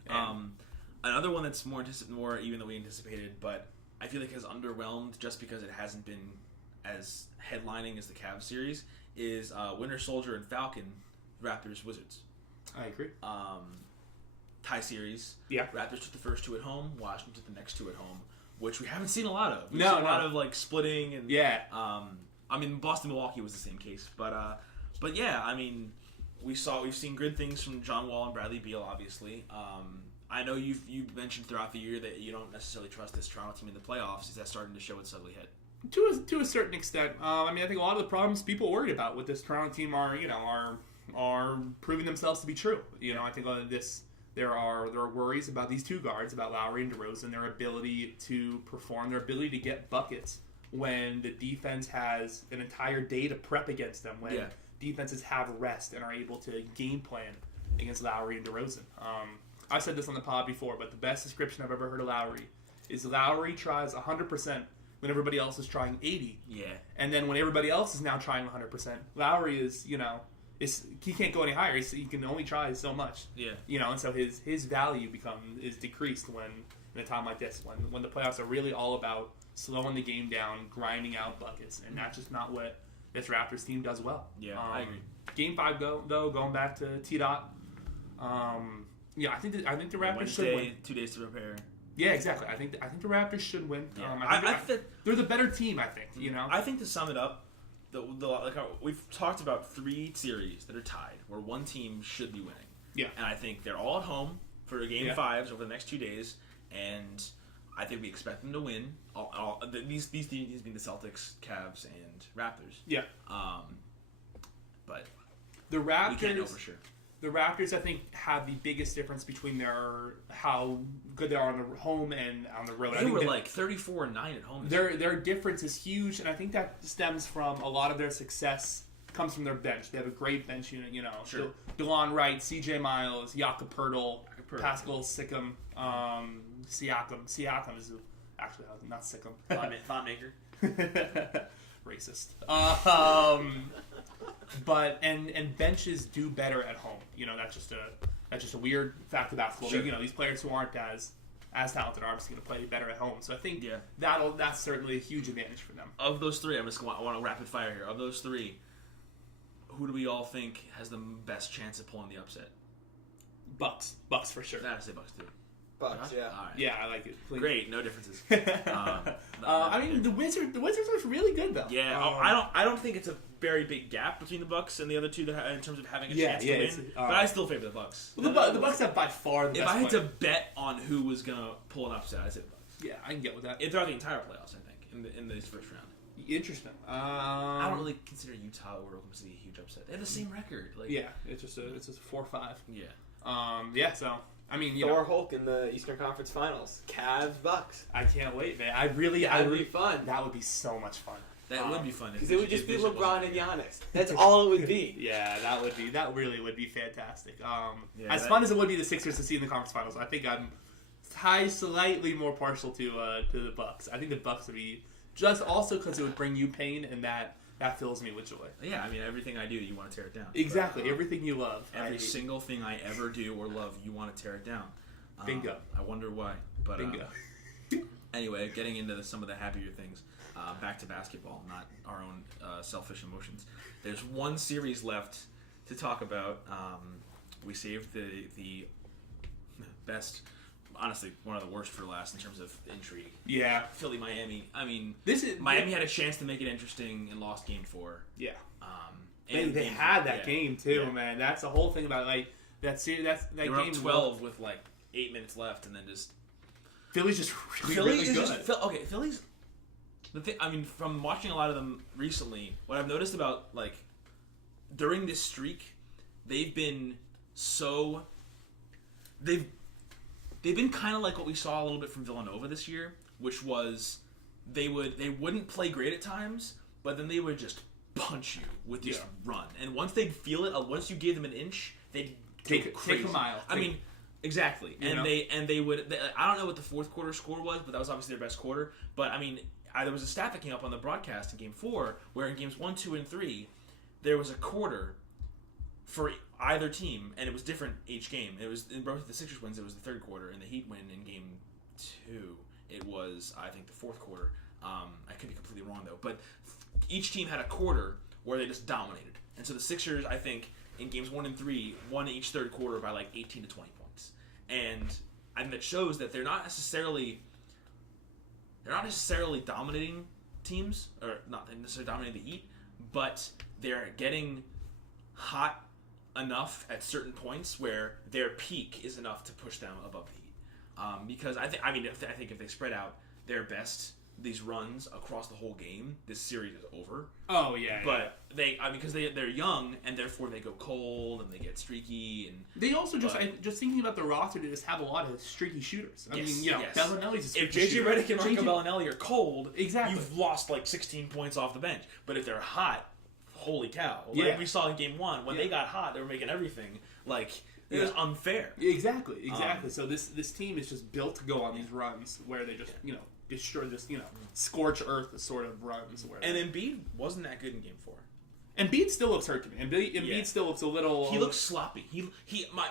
Another one that's more even than we anticipated, but I feel like has underwhelmed just because it hasn't been as headlining as the Cavs series is Winter Soldier and Falcon, Raptors Wizards. I agree. Tie series. Yeah. Raptors took the first 2 at home. Washington took the next 2 at home, which we haven't seen a lot of. We've seen a lot of like splitting and I mean, Boston-Milwaukee was the same case, but yeah, I mean, we've seen good things from John Wall and Bradley Beal, obviously. I know you've mentioned throughout the year that you don't necessarily trust this Toronto team in the playoffs. Is that starting to show its ugly head? To a certain extent. I mean, I think a lot of the problems people worried about with this Toronto team are proving themselves to be true. I think there are worries about these 2 guards, about Lowry and DeRozan, their ability to perform, their ability to get buckets when the defense has an entire day to prep against them, when defenses have rest and are able to game plan against Lowry and DeRozan. I said this on the pod before, but the best description I've ever heard of Lowry is Lowry tries 100% when everybody else is trying 80. Yeah. And then when everybody else is now trying 100%, Lowry is, he can't go any higher. He can only try so much. Yeah. And so his value is decreased when in a time like this, when the playoffs are really all about slowing the game down, grinding out buckets, and that's just not what this Raptors team does well. Yeah, I agree. Game 5, though, going back to T-Dot, I think the Raptors should win. 2 days to prepare. Yeah, exactly. I think the Raptors should win. Yeah. I think they're the better team. I think. I think to sum it up, we've talked about 3 series that are tied, where one team should be winning. Yeah, and I think they're all at home for Game 5s over the next 2 days, and I think we expect them to win. These teams being the Celtics, Cavs, and Raptors. Yeah. But the Raptors, we can't know for sure. The Raptors, I think, have the biggest difference between how good they are on the home and on the road. They were like 34-9 at home. Their difference is huge, and I think that stems from a lot of their success comes from their bench. They have a great bench unit. Sure. DeLon Wright, C.J. Miles, Jakob Poeltl, Pascal Siakam, Siakam is actually not Siakam. Thought maker. Racist. But benches do better at home. That's just a weird fact of basketball. Sure. These players who aren't as talented are obviously going to play better at home. So I think that's certainly a huge advantage for them. Of those three, I want to rapid fire here. Of those three, who do we all think has the best chance of pulling the upset? Bucks for sure. I would say Bucks too. Bucks, yeah. All right. Yeah, I like it. Please. Great, no differences. I mean, the Wizards are really good though. Yeah, I don't think it's a very big gap between the Bucks and the other two in terms of having a chance to win. But I still favor the Bucks. Well, the Bucks have by far the best. If I had to bet on who was gonna pull an upset, I'd say the Bucks. Yeah, I can get with that. Throughout the entire playoffs, I think in this first round. Interesting. I don't really consider Utah or Oklahoma City a huge upset. They have the same record. It's just a 4-5. Yeah. So. I mean, Thor Hulk in the Eastern Conference Finals. Cavs Bucks. I can't wait, man. That'd be fun. That would be so much fun. That would be fun because it would just be LeBron and Giannis. That's all it would be. Yeah, that really would be fantastic. Fun as it would be the Sixers to see in the conference finals, I think I'm slightly more partial to the Bucks. I think the Bucks would be just also because it would bring you pain, and that fills me with joy. Yeah, I mean, everything I do, you want to tear it down. Exactly, everything you love. Every single thing I ever do or love, you want to tear it down. Bingo. I wonder why. But bingo. Anyway, getting into some of the happier things. Back to basketball, not our own selfish emotions. There's one series left to talk about. We saved the best, honestly, one of the worst for last in terms of intrigue. Yeah. Philly, Miami. I mean, Miami had a chance to make it interesting and lost Game 4. Yeah. They had that game too, man. That's the whole thing about that series. They were game up 12 with 8 minutes left, and then just Philly's just really good. Philly's the thing. I mean, from watching a lot of them recently, what I've noticed about during this streak, they've been kind of like what we saw a little bit from Villanova this year, which was they wouldn't play great at times, but then they would just punch you with this run. And once they'd feel it, once you gave them an inch, they'd take a mile. I mean, exactly. And they would. I don't know what the fourth quarter score was, but that was obviously their best quarter. But I mean, there was a stat that came up on the broadcast in Game 4, where in Games 1, 2, and 3, there was a quarter for either team, and it was different each game. It was in both the Sixers wins, it was the third quarter, and the Heat win in Game 2, it was, I think, the fourth quarter. I could be completely wrong though, but each team had a quarter where they just dominated, and so the Sixers, I think, in Games 1 and 3, won each third quarter by 18 to 20 points, and that shows that they're not necessarily dominating teams, or not necessarily dominating the Heat, but they're getting hot enough at certain points where their peak is enough to push them above the Heat. Because I think if they spread out their best these runs across the whole game, this series is over. Oh yeah. But because they're young and therefore they go cold and they get streaky, and they also just thinking about the roster, they just have a lot of streaky shooters. I mean, Bellinelli's a streaky if JJ shooter. Redick and Marco Bellinelli are cold, exactly, you've lost 16 points off the bench. But if they're hot, holy cow! Like we saw in Game 1, when they got hot, they were making everything it was unfair. Exactly. So this team is just built to go on these runs where they just destroy this scorch earth sort of runs. And Embiid wasn't that good in Game 4. Embiid still looks hurt to me. Embiid still looks a little. He looks sloppy.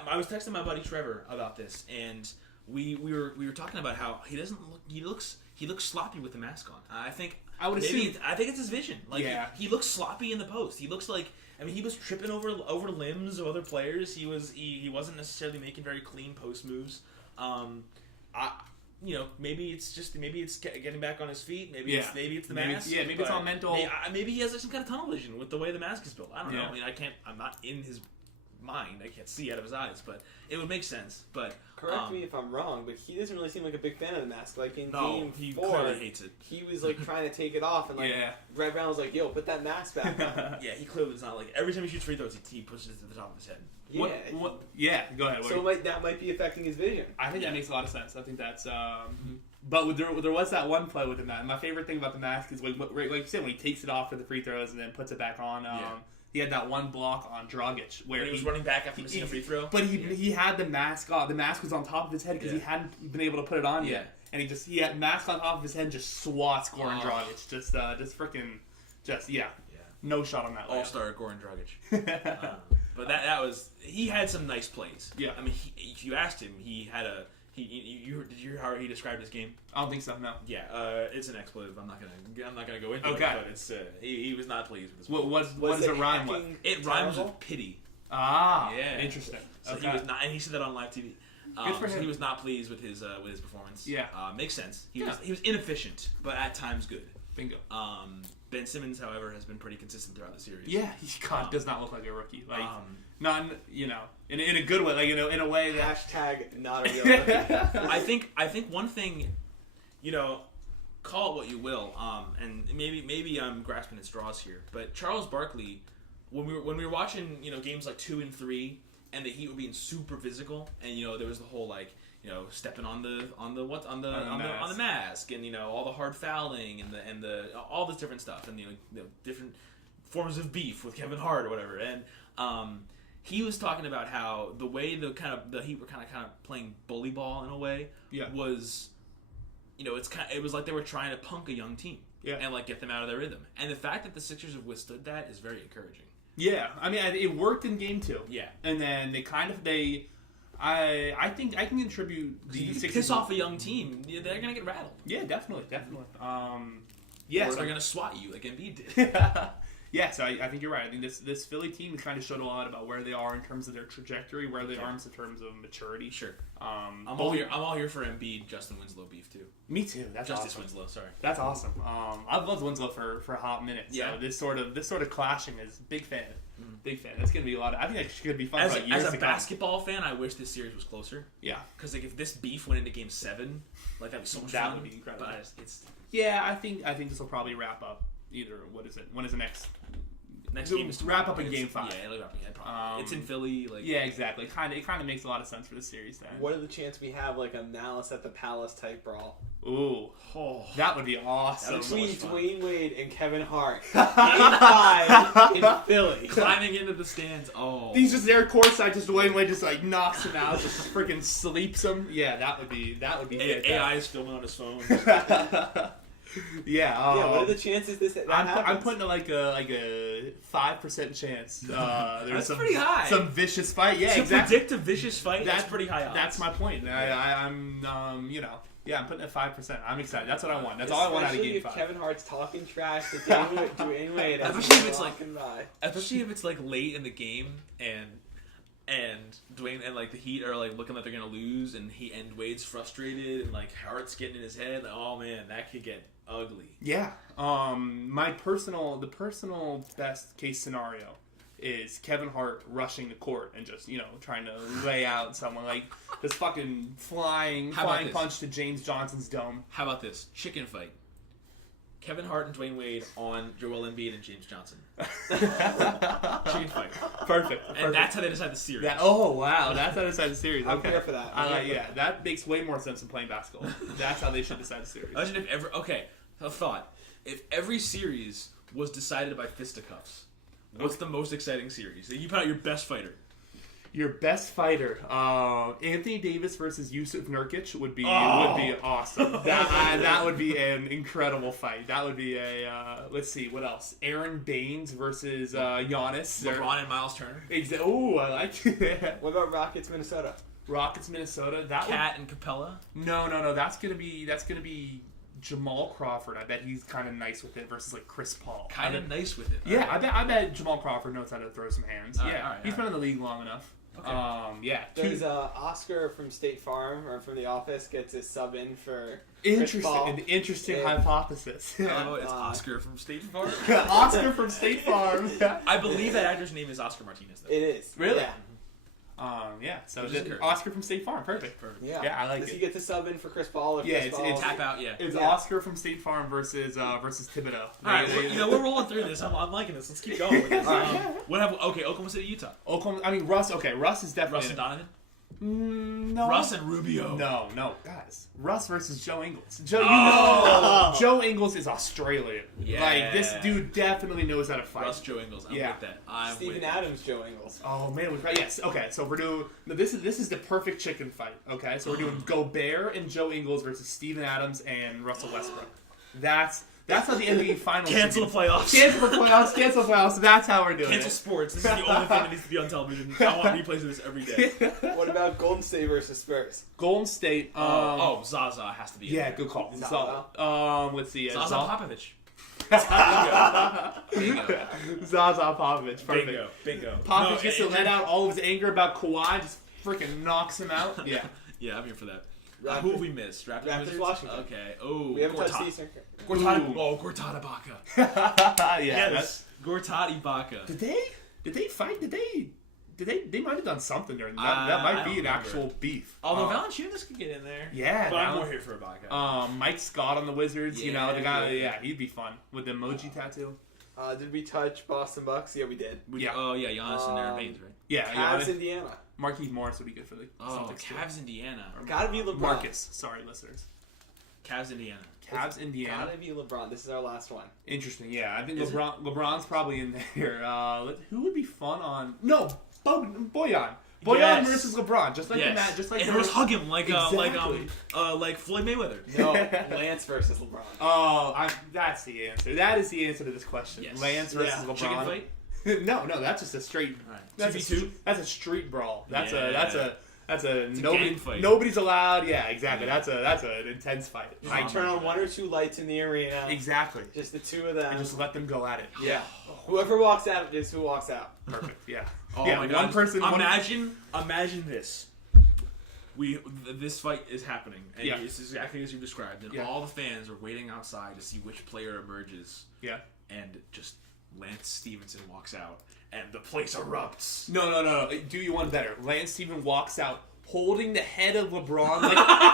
I was texting my buddy Trevor about this, and we were talking about how he doesn't look. He looks sloppy with the mask on. I think it's his vision. He looks sloppy in the post. He looks like. I mean, he was tripping over limbs of other players. He wasn't necessarily making very clean post moves. Maybe it's getting back on his feet. Maybe it's the mask. Maybe it's all mental. Maybe he has some kind of tunnel vision with the way the mask is built. I don't know. I mean, I'm not in his mind. I can't see out of his eyes, but it would make sense. But correct me if I'm wrong, but he doesn't really seem like a big fan of the mask. In Game 4, he clearly hates it. He was trying to take it off, and Red Brown was like, "Yo, put that mask back on." Yeah, he clearly does not like. Every time he shoots free throws, he pushes it to the top of his head. Yeah, go ahead. So that might be affecting his vision. I think that makes a lot of sense. I think that's. But there was that one play with the mask. My favorite thing about the mask is like you said, when he takes it off for the free throws and then puts it back on. He had that one block on Dragic where he was running back after missing a free throw. But he had the mask on. The mask was on top of his head because he hadn't been able to put it on yet. And he had mask on top of his head and just swats Goran Dragic. Just freaking, no shot on that. All-star Goran Dragic. But that was, he had some nice plays. Yeah. I mean, if you asked him, he had a, did you hear how he described his game? I don't think so, no. Yeah, it's an expletive. I'm not gonna go into it, but it's he was not pleased with his play. What does it rhyme with? It rhymes with pity. Ah, yeah, interesting. So he was not, and he said that on live TV. Good for him. So he was not pleased with his performance. Yeah, makes sense. He was inefficient, but at times good. Bingo. Ben Simmons, however, has been pretty consistent throughout the series. Yeah, he does not look like a rookie. Like, not in a good way. Like, in a way that hashtag not a real rookie. I think one thing, call it what you will, and maybe I'm grasping at straws here, but Charles Barkley, when we were watching games like 2 and 3, and the Heat were being super physical, and there was the whole stepping on the mask, and all the hard fouling and the all this different stuff, and different forms of beef with Kevin Hart or whatever, and he was talking about how the way the Heat were kind of playing bully ball in a way was, it was like they were trying to punk a young team and get them out of their rhythm, and the fact that the Sixers have withstood that is very encouraging. Yeah, I mean it worked in game 2. Yeah, and then I think I can contribute the Sixers. Piss off a young team, they're gonna get rattled. Yeah, definitely. Yes, or they're gonna swat you like Embiid did. Yeah, so I think you're right. I think this Philly team kind of showed a lot about where they are in terms of their trajectory, where they are in terms of maturity. Sure. I'm all here for Embiid, Justin Winslow beef too. Me too. That's Justice awesome. Winslow. Sorry. That's awesome. I've loved Winslow for a hot minute. So this sort of clashing is big fan. Big fan. That's gonna be a lot. I think that could be fun. As a basketball fan, I wish this series was closer. Yeah. Because if this beef went into Game 7, that'd be so much fun. That would be incredible. But it's. Yeah, I think this will probably wrap up. Either what is it? When is the next game is wrap up in Game 5. Yeah, it'll wrap up. Yeah, it's in Philly. Yeah, exactly. It kind of makes a lot of sense for the series then. What are the chances we have a Malice at the Palace type brawl? Ooh, that would be awesome. Between Dwayne Wade and Kevin Hart, Game 5 in Philly, climbing into the stands. Oh, he's just there courtside. Just Dwayne Wade just knocks him out, just freaking sleeps him. Yeah, that would be. AI is filming on his phone. Yeah. What are the chances I'm putting a 5% chance. That's pretty high. Some vicious fight. Yeah, exactly. Predict a vicious fight. That's pretty high odds. That's my point. I'm I'm putting it 5%. I'm excited. That's what I want. That's all I want out of Game 5. If Kevin Hart's talking trash to Dwayne Wade, especially if it's late in the game and Dwayne and the Heat are looking like they're gonna lose, and Wade's frustrated, and Hart's getting in his head. Oh man, that could get ugly. Yeah. The personal best case scenario is Kevin Hart rushing the court and just trying to lay out someone this fucking flying punch to James Johnson's dome. How about this chicken fight? Kevin Hart and Dwayne Wade on Joel Embiid and James Johnson. Chicken fight. Perfect. And that's how they decide the series. That's how they decide the series. I'm here for that. That makes way more sense than playing basketball. That's how they should decide the series. Imagine a thought. If every series was decided by fisticuffs, what's the most exciting series? You put out your best fighter. Your best fighter, Anthony Davis versus Yusuf Nurkic would be awesome. That would be an incredible fight. That would be let's see what else. Aaron Baines versus Giannis. LeBron and Miles Turner. Oh, I like it. What about Rockets Minnesota? Cat and Capella. No. That's gonna be Jamal Crawford. I bet he's kind of nice with it versus Chris Paul. Kind of nice with it. Yeah, right. I bet Jamal Crawford knows how to throw some hands. He's been in the league long enough. Okay. There's Oscar from State Farm or from The Office gets his sub in for an interesting hypothesis. Oh, it's Oscar from State Farm. Oscar from State Farm. I believe that actor's name is Oscar Martinez. Though. It is really. Yeah. So Oscar from State Farm, perfect. Yeah, I like it. Does he get to sub in for Chris Paul? It's tap out. Yeah, it's Oscar from State Farm versus Thibodeau. All right, we're rolling through this. I'm liking this. Let's keep going with this. Oklahoma City, Utah. Russ. Okay, Russ is definitely Russ and Donovan. No. Russ and Rubio. No, guys. Russ versus Joe Ingles. Joe Ingles is Australian. Yeah. Like, this dude definitely knows how to fight. Russ, Joe Ingles. I'm with that. Steven Adams, Joe Ingles. Oh man, yes. Okay, so we're doing this is the perfect chicken fight. Okay, so we're doing Gobert and Joe Ingles versus Steven Adams and Russell Westbrook. That's how the NBA Finals. Cancel the playoffs. Cancel the playoffs. That's how we're doing Cancel sports. This is the only thing that needs to be on television. I want replays of this every day. What about Golden State versus Spurs? Golden State. Zaza has to be. Yeah, good call. Zaza. Let's see. Zaza Popovich. Bingo. Zaza Popovich. Perfect. Bingo. Popovich gets to let out all of his anger about Kawhi, just freaking knocks him out. Yeah. Yeah, I'm here for that. Who have we missed? Raptors, Washington. Okay. Oh, we haven't touched the Eastern. Gortat Ibaka. Yeah. Yes. Gortat Ibaka. Did they fight? They might have done something during that. That might be an actual beef. Although Valanciunas could get in there. Yeah. But I'm more here for Ibaka. Mike Scott on the Wizards. The guy. He'd be fun with the emoji tattoo. Did we touch Boston Bucks? Yeah, we did. Giannis and Aaron Baines, right? Yeah. Cavs, Indiana. Marquise Morris would be good for the Celtics. Cavs, Indiana. Gotta be LeBron. Marcus. Sorry, listeners. Cavs, Indiana. Gotta be LeBron. This is our last one. Interesting. Yeah, I think LeBron's probably in there. Who would be fun on? No, Bojan. Bojan versus LeBron, just like the match, just like. And just hug him like Floyd Mayweather. No, Lance versus LeBron. Oh, that's the answer. That is the answer to this question. Yes. Lance versus LeBron. Chicken fight? No, that's just a straight. That's 2v2? That's a street brawl. That's a gang fight. Nobody's allowed. Yeah, exactly. That's an intense fight. I turn on one or two lights in the arena. Exactly. Just the two of them. And just let them go at it. Yeah. Whoever walks out is who walks out. Perfect. Yeah. Oh yeah, my God. One person. Imagine this. This fight is happening, and it's exactly as you described, and all the fans are waiting outside to see which player emerges. Yeah. And just Lance Stevenson walks out, and the place erupts. No. Do you one better? Lance Stevenson walks out holding the head of LeBron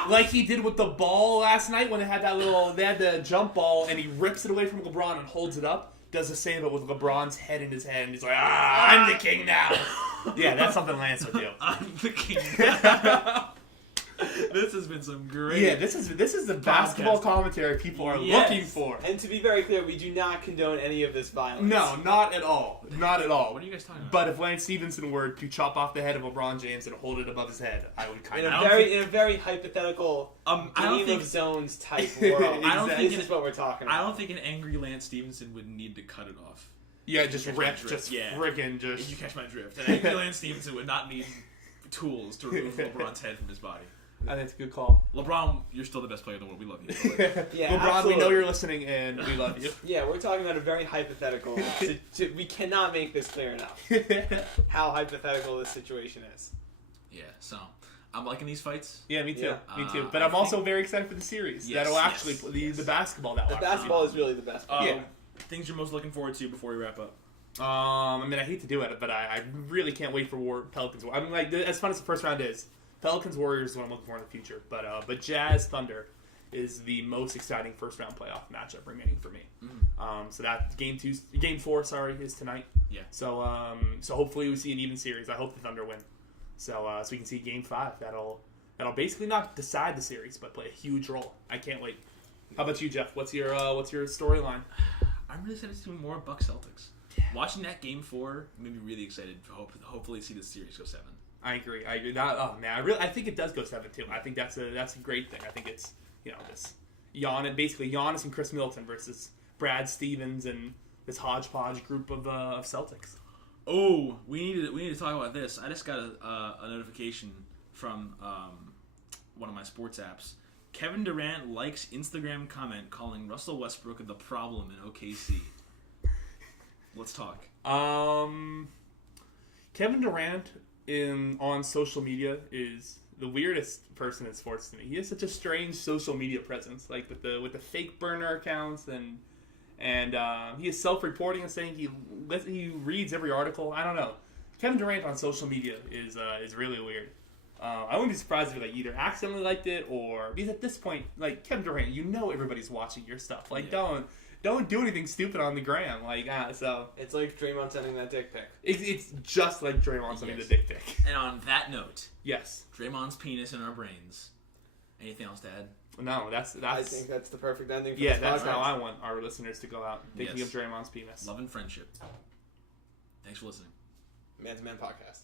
like he did with the ball last night when they had the jump ball, and he rips it away from LeBron and holds it up. Does the same, but with LeBron's head in his head, and he's like, I'm the king now. Yeah, that's something Lance would do. I'm the king now. This has been some great. Yeah, this is the basketball commentary people are looking for. And to be very clear, we do not condone any of this violence. No, not at all. Not at all. What are you guys talking about? But if Lance Stevenson were to chop off the head of LeBron James and hold it above his head, I would kind of. In a very hypothetical Game of Zones type world. This is what we're talking about. I don't think an angry Lance Stevenson would need to cut it off. Yeah, just rip, friggin' just. You catch my drift. An angry Lance Stevenson would not need tools to remove LeBron's head from his body. I think it's a good call. LeBron, you're still the best player in the world. We love you. Yeah, LeBron, absolutely. We know you're listening, and we love you. Yeah, we're talking about a very hypothetical. We cannot make this clear enough how hypothetical this situation is. Yeah, so I'm liking these fights. Yeah, me too. Me too. But I'm also very excited for the series. That'll actually the basketball. The basketball is really the best part. Yeah. Things you're most looking forward to before we wrap up. I mean, I hate to do it, but I really can't wait for Pelicans. I mean, like, as fun as the first round is, Pelicans Warriors is what I'm looking for in the future. But Jazz Thunder is the most exciting first round playoff matchup remaining for me. So that game 4, is tonight. Yeah. So hopefully we see an even series. I hope the Thunder win. So we can see game 5. That'll basically not decide the series, but play a huge role. I can't wait. How about you, Jeff? What's your storyline? I'm really excited to see more Bucks Celtics. Yeah. Watching that game 4 made me really excited to hopefully see the series go 7. I agree. I think it does go 7 too. I think that's a great thing. I think it's this Giannis and Chris Middleton versus Brad Stevens and this hodgepodge group of Celtics. Oh, we need to talk about this. I just got a notification from one of my sports apps. Kevin Durant likes Instagram comment calling Russell Westbrook the problem in OKC. Let's talk. Kevin Durant on social media is the weirdest person in sports to me. He has such a strange social media presence, like with the fake burner accounts, and he is self-reporting and saying he reads every article. I don't know. Kevin Durant on social media is really weird. I wouldn't be surprised if he either accidentally liked it or because at this point, like Kevin Durant, everybody's watching your stuff. don't do anything stupid on the gram. So it's like Draymond sending that dick pic. It's just like Draymond sending the dick pic. And on that note, yes, Draymond's penis in our brains. Anything else to add? No, that's. I think that's the perfect ending. For that's how I want our listeners to go out, thinking of Draymond's penis. Love and friendship. Thanks for listening. Man to Man Podcast.